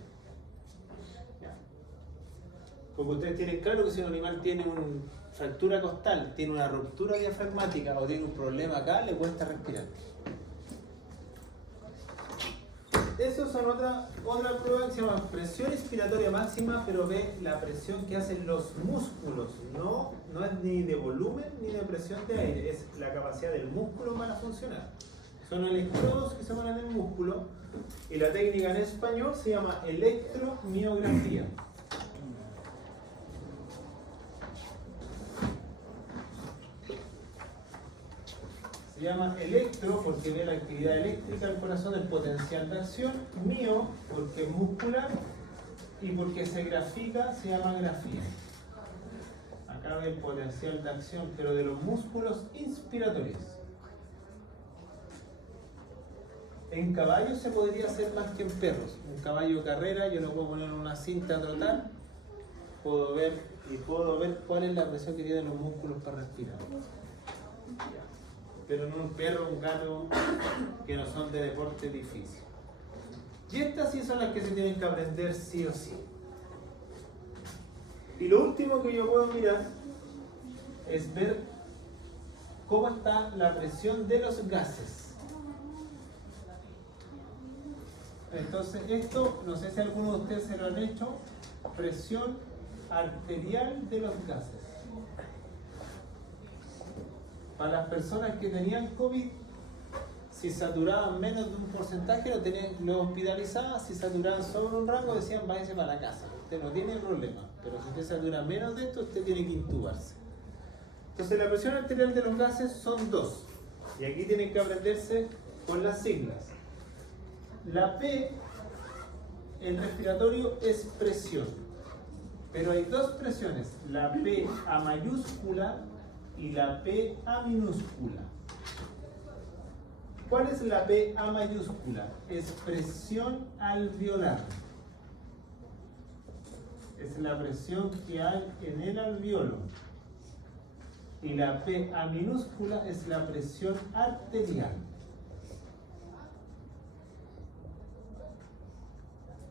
Porque ustedes tienen claro que si un animal tiene una fractura costal, tiene una ruptura diafragmática o tiene un problema acá, le cuesta respirar. Esas son otra prueba que se llama presión inspiratoria máxima, pero ve la presión que hacen los músculos. No es ni de volumen ni de presión de aire, es la capacidad del músculo para funcionar. Son electrodos que se ponen en el músculo y la técnica en español se llama electromiografía. Se llama electro porque ve la actividad eléctrica del corazón, el potencial de acción. Mio porque es muscular y porque se grafica, se llama grafía. Acá ve el potencial de acción, pero de los músculos inspiratorios. En caballos se podría hacer más que en perros. Un caballo de carrera, yo lo puedo poner en una cinta a trotar, puedo ver cuál es la presión que tienen los músculos para respirar. Pero en un perro, un gato, que no son de deporte difícil. Y estas sí son las que se tienen que aprender sí o sí. Y lo último que yo puedo mirar es ver cómo está la presión de los gases. Entonces esto, no sé si alguno de ustedes se lo han hecho, presión arterial de los gases. Para las personas que tenían COVID, si saturaban menos de un porcentaje, lo hospitalizaban. Si saturaban sobre un rango, decían váyase para la casa. Usted no tiene problema. Pero si usted satura menos de esto, usted tiene que intubarse. Entonces la presión arterial de los gases son dos. Y aquí tienen que aprenderse con las siglas. La P, el respiratorio, es presión. Pero hay dos presiones. La P a mayúscula y la P a minúscula. ¿Cuál es la P a mayúscula? Es presión alveolar. Es la presión que hay en el alveolo. Y la P a minúscula es la presión arterial.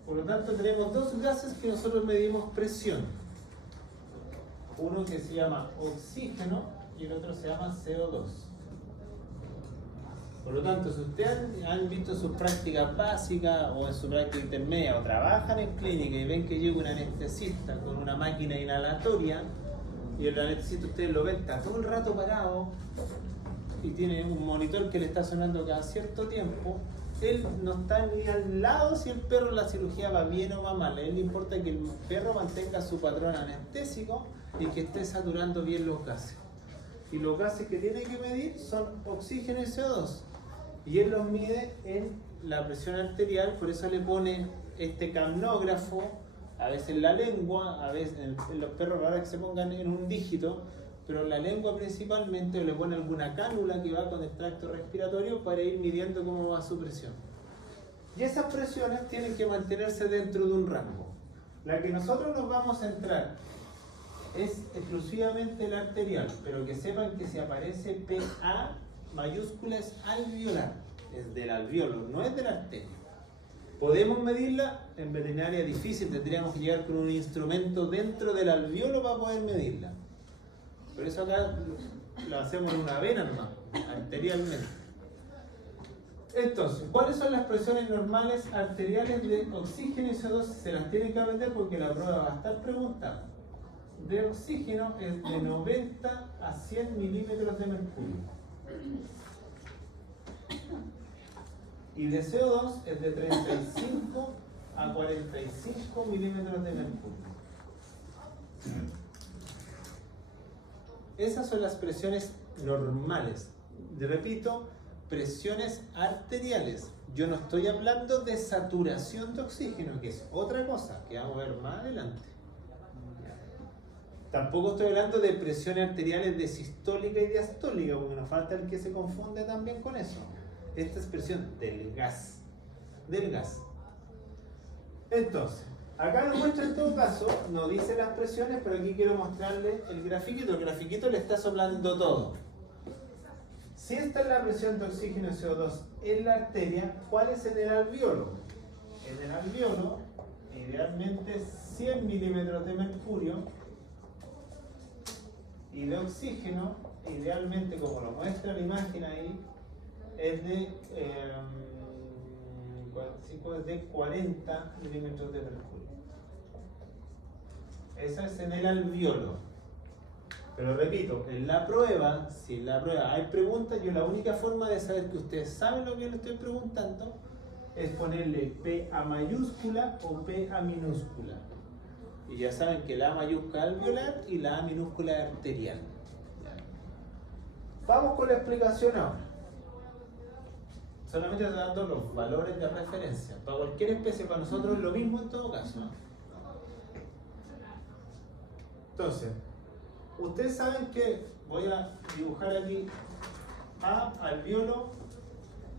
Por lo tanto, tenemos dos gases que nosotros medimos presión. Uno que se llama oxígeno y el otro se llama CO2. Por lo tanto, si ustedes han visto sus prácticas básicas o en su práctica intermedia o trabajan en clínica y ven que llega un anestesista con una máquina inhalatoria y el anestesista ustedes lo ven, está todo el rato parado y tiene un monitor que le está sonando cada cierto tiempo, él no está ni al lado si el perro en la cirugía va bien o va mal. A él le importa que el perro mantenga su patrón anestésico y que esté saturando bien los gases. Y los gases que tiene que medir son oxígeno y CO2. Y él los mide en la presión arterial, por eso le pone este camnógrafo, a veces en la lengua, a veces en los perros raros que se pongan en un dígito, pero en la lengua principalmente le pone alguna cánula que va con el tracto respiratorio para ir midiendo cómo va su presión. Y esas presiones tienen que mantenerse dentro de un rango. La que nosotros nos vamos a centrar es exclusivamente la arterial, pero que sepan que si aparece PA mayúscula es alveolar, es del alveolo, no es de la arteria. Podemos medirla, en veterinaria difícil, tendríamos que llegar con un instrumento dentro del alveolo para poder medirla. Por eso acá lo hacemos en una vena nomás, arterialmente. Entonces, ¿cuáles son las presiones normales arteriales de oxígeno y CO2? Se las tienen que aprender porque la prueba va a estar preguntada. De oxígeno es de 90 a 100 milímetros de mercurio. Y de CO2 es de 35 a 45 milímetros de mercurio. Esas son las presiones normales. Repito, presiones arteriales. Yo no estoy hablando de saturación de oxígeno, que es otra cosa que vamos a ver más adelante. Tampoco estoy hablando de presiones arteriales de sistólica y diastólica, porque nos falta el que se confunde también con eso. Esta es presión del gas. Del gas. Entonces, acá nos muestra en todo caso, no dice las presiones, pero aquí quiero mostrarle el grafiquito. El grafiquito le está soplando todo. Si esta es la presión de oxígeno y CO2 en la arteria, ¿cuál es en el alveolo? En el alveolo, idealmente 100 milímetros de mercurio. Y de oxígeno, idealmente, como lo muestra la imagen ahí, es de es de 40 milímetros de mercurio. Esa es en el alveolo. Pero repito, en la prueba, si en la prueba hay preguntas, yo la única forma de saber que ustedes saben lo que les estoy preguntando es ponerle P a mayúscula o P a minúscula. Y ya saben que la A mayúscula es alveolar y la A minúscula es arterial. Vamos con la explicación ahora. Solamente estoy dando los valores de referencia. Para cualquier especie, para nosotros es lo mismo en todo caso, ¿no? Entonces, ustedes saben que voy a dibujar aquí A alveolo.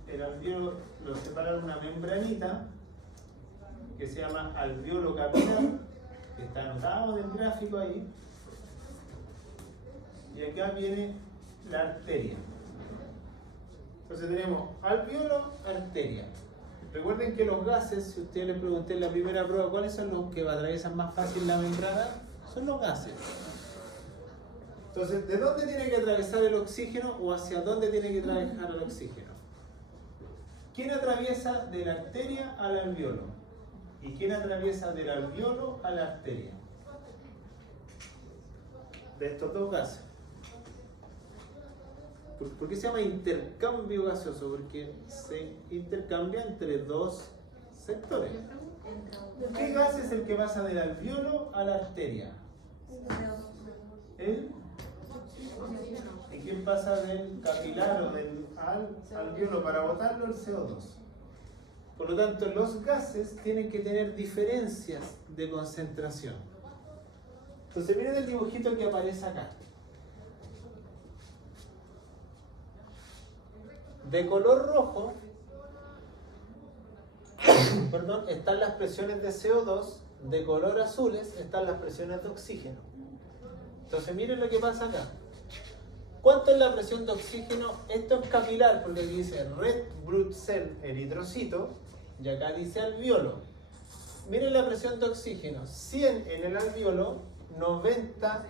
El alveolo lo separa una membranita que se llama alveolo capilar, que está anotado en el gráfico ahí. Y acá viene la arteria. Entonces tenemos alveolo, arteria. Recuerden que los gases, si ustedes les pregunté en la primera prueba cuáles son los que atraviesan más fácil la membrana, son los gases. Entonces, ¿de dónde tiene que atravesar el oxígeno o hacia dónde tiene que atravesar el oxígeno? ¿Quién atraviesa de la arteria al alveolo? ¿Y quién atraviesa del alveolo a la arteria? De estos dos gases. ¿Por qué se llama intercambio gaseoso? Porque se intercambia entre dos sectores. ¿Qué gas es el que pasa del alveolo a la arteria? ¿El? ¿Y quién pasa del capilar o del alveolo para botarlo? El CO2. Por lo tanto, los gases tienen que tener diferencias de concentración. Entonces, miren el dibujito que aparece acá. De color rojo, perdón, están las presiones de CO2, de color azules están las presiones de oxígeno. Entonces miren lo que pasa acá. ¿Cuánto es la presión de oxígeno? Esto es capilar, porque aquí dice red blood cell, eritrocito, y acá dice alveolo. Miren la presión de oxígeno, 100 en el alveolo, 90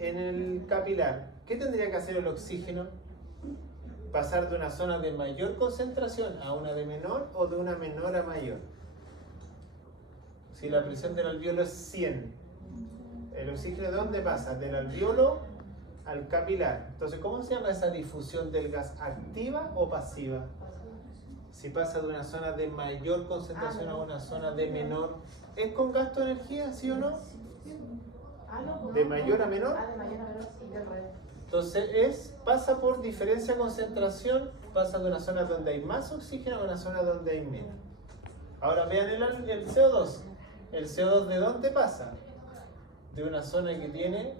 en el capilar. ¿Qué tendría que hacer el oxígeno? Pasar de una zona de mayor concentración a una de menor o de una menor a mayor. Si la presión del alveolo es 100, ¿el oxígeno de dónde pasa? Del alveolo al capilar. Entonces, ¿cómo se llama esa difusión del gas? ¿Activa o pasiva? Si pasa de una zona de mayor concentración a una zona de menor, ¿es con gasto de energía, sí o no? ¿De mayor a menor? De mayor a menor, sí, del revés. Entonces pasa por diferencia de concentración, pasa de una zona donde hay más oxígeno a una zona donde hay menos. Ahora vean el CO2. ¿El CO2 de dónde pasa? De una zona que tiene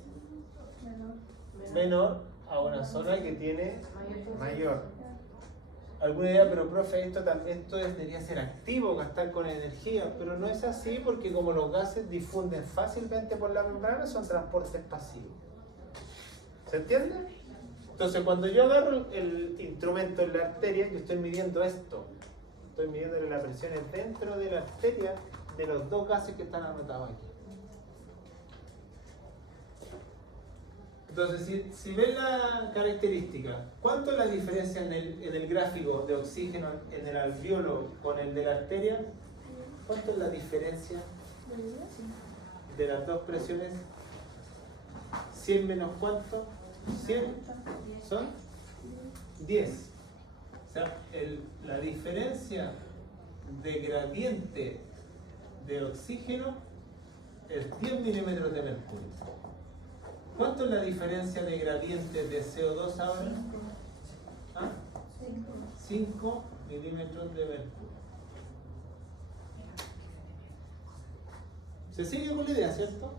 menor a una zona que tiene mayor. ¿Alguna idea? Pero profe, esto debería ser activo, gastar con energía, pero no es así porque como los gases difunden fácilmente por la membrana, son transportes pasivos. ¿Se entiende? Entonces, cuando yo agarro el instrumento en la arteria, yo estoy midiendo esto. Estoy midiendo las presiones dentro de la arteria de los dos gases que están anotados aquí. Entonces, si ven la característica, ¿cuánto es la diferencia en el gráfico de oxígeno en el alveolo con el de la arteria? ¿Cuánto es la diferencia de las dos presiones? ¿100 menos cuánto? 100 son 10. O sea, la diferencia de gradiente de oxígeno es 10 milímetros de mercurio. ¿Cuánto es la diferencia de gradiente de CO2 ahora? 5 milímetros de mercurio. ¿Se sigue con la idea, cierto?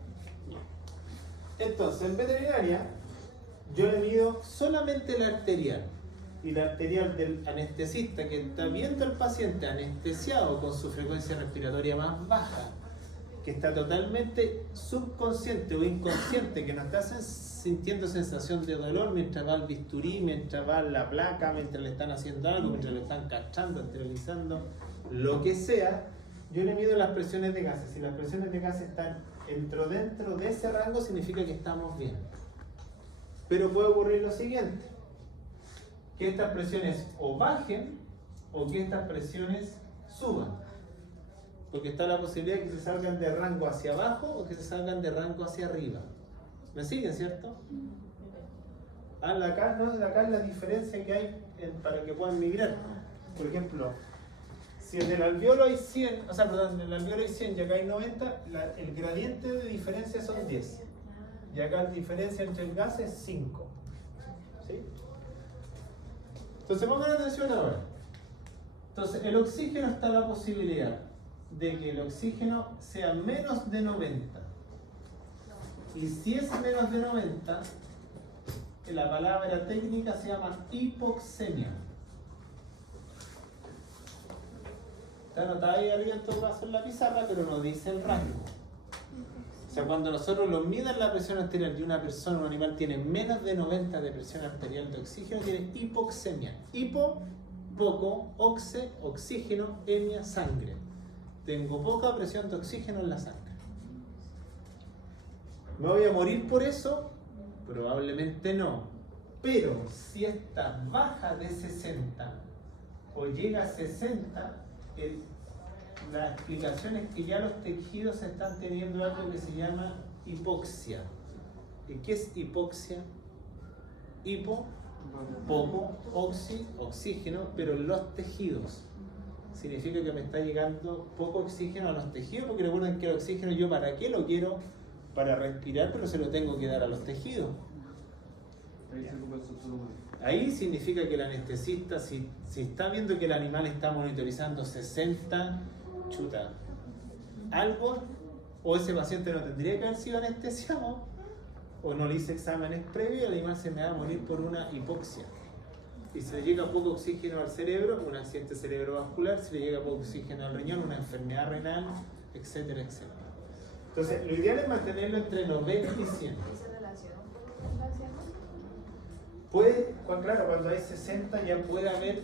Entonces, en veterinaria, yo he mido solamente la arterial. Y la arterial del anestesista que está viendo al paciente anestesiado con su frecuencia respiratoria más baja, que está totalmente subconsciente o inconsciente, que no está sintiendo sensación de dolor mientras va al bisturí, mientras va a la placa, mientras le están haciendo algo, mientras le están castrando, esterilizando, lo que sea, yo le mido las presiones de gases. Si las presiones de gases están dentro de ese rango, significa que estamos bien. Pero puede ocurrir lo siguiente, que estas presiones o bajen o que estas presiones suban. Porque está la posibilidad de que se salgan de rango hacia abajo o que se salgan de rango hacia arriba. ¿Me siguen, cierto? Acá, ¿no? Acá es la diferencia que hay para que puedan migrar. Por ejemplo, si en el alveolo hay 100, o sea, perdón, en el alveolo hay 100 y acá hay 90, el gradiente de diferencia son 10. Y acá la diferencia entre el gas es 5. ¿Sí? Entonces pongan atención ahora. Entonces, el oxígeno está la posibilidad de que el oxígeno sea menos de 90. Y si es menos de 90, la palabra técnica se llama hipoxemia. Está anotada ahí arriba en todo caso en la pizarra, pero no dice el rango. O sea, cuando nosotros lo miden la presión arterial de una persona, un animal tiene menos de 90 de presión arterial de oxígeno, tiene hipoxemia. Hipo, poco, oxe, oxígeno, emia, sangre. Tengo poca presión de oxígeno en la sangre. ¿Me voy a morir por eso? Probablemente no. Pero si está baja de 60 o llega a 60, la explicación es que ya los tejidos están teniendo algo que se llama hipoxia. ¿Y qué es hipoxia? Hipo, poco, oxígeno, pero en los tejidos. Significa que me está llegando poco oxígeno a los tejidos, porque recuerden que el oxígeno yo para qué lo quiero, para respirar, pero se lo tengo que dar a los tejidos. Ahí significa que el anestesista, si está viendo que el animal está monitorizando 60, chuta, algo, o ese paciente no tendría que haber sido anestesiado, o no le hice exámenes previos, el animal se me va a morir por una hipoxia. Y si le llega poco oxígeno al cerebro, un accidente cerebrovascular, si le llega poco oxígeno al riñón, una enfermedad renal, etcétera, etcétera. Entonces, lo ideal es mantenerlo entre 90 y 100. ¿Se relaciona un poco con la cianosis? Puede, claro, cuando hay 60 ya puede haber,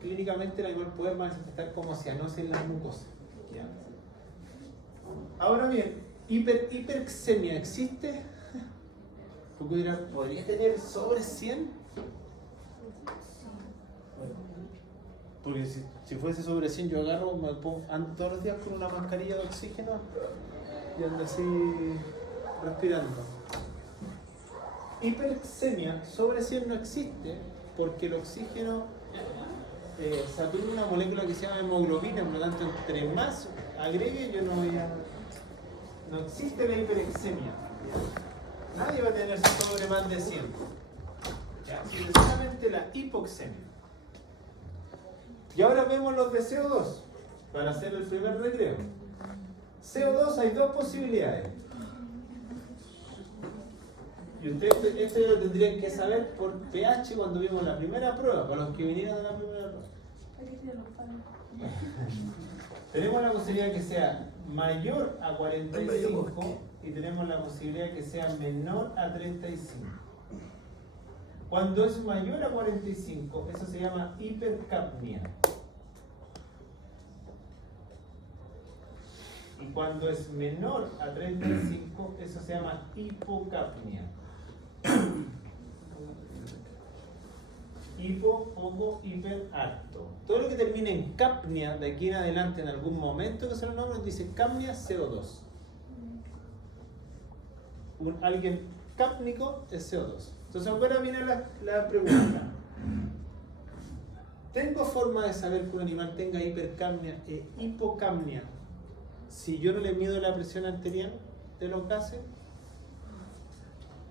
clínicamente el animal puede manifestar como cianosis en las mucosas. ¿Ya? Ahora bien, hiperxemia existe. Porque dirán, ¿podría tener sobre 100? Porque si fuese sobre 100 yo agarro, me pongo, ando todos los días con una mascarilla de oxígeno y ando así respirando. Hiperxemia sobre 100 no existe porque el oxígeno satura una molécula que se llama hemoglobina, por lo tanto entre más agregue yo no voy a... No existe la hiperexemia. Nadie va a tener sobre más de 100. ¿Ya? Sino solamente la hipoxemia. Y ahora vemos los de CO2 para hacer el primer recreo. CO2 hay dos posibilidades. Y ustedes esto ya lo tendrían que saber por pH cuando vimos la primera prueba, para los que vinieron de la primera prueba. Tenemos la posibilidad que sea mayor a 45 y tenemos la posibilidad que sea menor a 35. Cuando es mayor a 45, eso se llama hipercapnia. Y cuando es menor a 35, eso se llama hipocapnia. Hipo, poco, hiper, alto. Todo lo que termine en capnia, de aquí en adelante, en algún momento que se lo nombra, dice capnia CO2. Alguien cápnico es CO2. Entonces ahora viene la pregunta. ¿Tengo forma de saber que un animal tenga hipercapnia e hipocapnia si yo no le mido la presión arterial de los gases?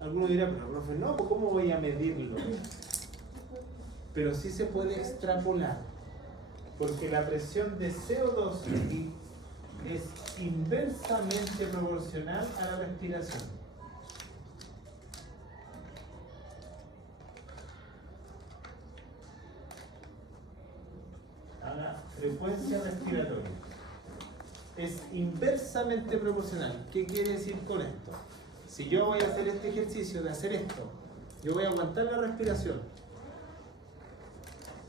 Alguno dirá, pero profe, no, pues ¿cómo voy a medirlo? Pero sí se puede extrapolar, porque la presión de CO2 es inversamente proporcional a la respiración. A la frecuencia respiratoria. Es inversamente proporcional. ¿Qué quiere decir con esto? Si yo voy a hacer este ejercicio de hacer esto, yo voy a aguantar la respiración.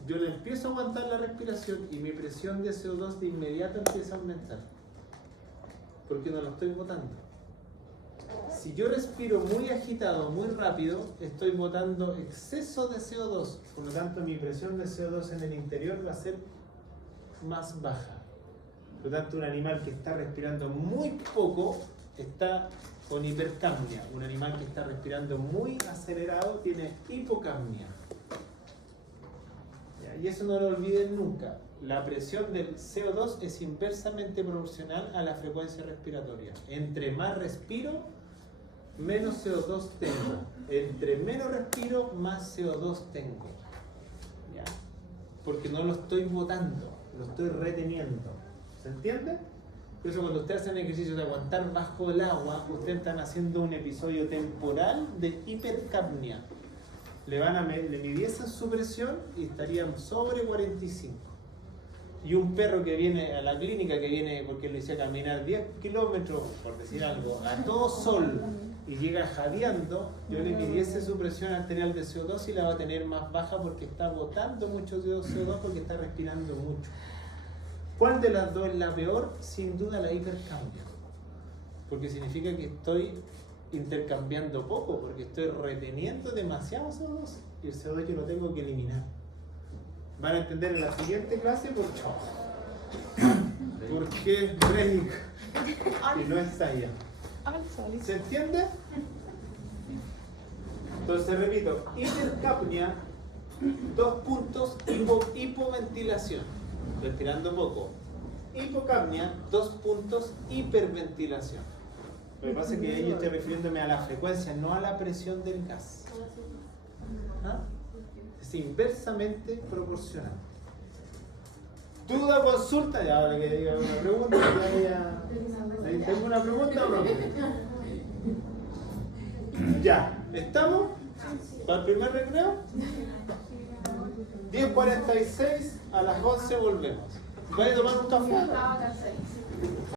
Yo le empiezo a aguantar la respiración y mi presión de CO2 de inmediato empieza a aumentar. Porque no lo estoy botando. Si yo respiro muy agitado, muy rápido, estoy botando exceso de CO2. Por lo tanto, mi presión de CO2 en el interior va a ser más baja. Por lo tanto, un animal que está respirando muy poco está con hipercapnia. Un animal que está respirando muy acelerado tiene hipocapnia. ¿Ya? Y eso no lo olviden nunca. La presión del CO2 es inversamente proporcional a la frecuencia respiratoria. Entre más respiro, menos CO2 tengo. Entre menos respiro, más CO2 tengo. ¿Ya? Porque no lo estoy botando, lo estoy reteniendo. ¿Se entiende? Por eso cuando ustedes hacen ejercicio de aguantar bajo el agua, ustedes están haciendo un episodio temporal de hipercapnia. Le midiesen su presión y estarían sobre 45. Y un perro que viene a la clínica, que viene porque le hice caminar 10 kilómetros, por decir algo, a todo sol, y llega jadeando, yo le midiese su presión arterial de CO2 y la va a tener más baja porque está botando mucho CO2 porque está respirando mucho. ¿Cuál de las dos es la peor? Sin duda la hipercambio. Porque significa que estoy intercambiando poco, porque estoy reteniendo demasiado CO2 y el CO2 yo lo tengo que eliminar. Van a entender en la siguiente clase por qué es break y no es allá. ¿Se entiende? Entonces repito, hipercapnia, 2 puntos, hipoventilación, respirando poco. Hipocapnia, 2 puntos, hiperventilación. Lo que pasa es que ahí yo estoy refiriéndome a la frecuencia, no a la presión del gas. ¿Ah? Es inversamente proporcional. ¿Duda, consulta? Ya, ahora que diga una pregunta, ¿tengo una pregunta o no? Ya, ¿estamos? ¿Para el primer recreo? 10:46, a las 11 volvemos. ¿Vais a tomar un café?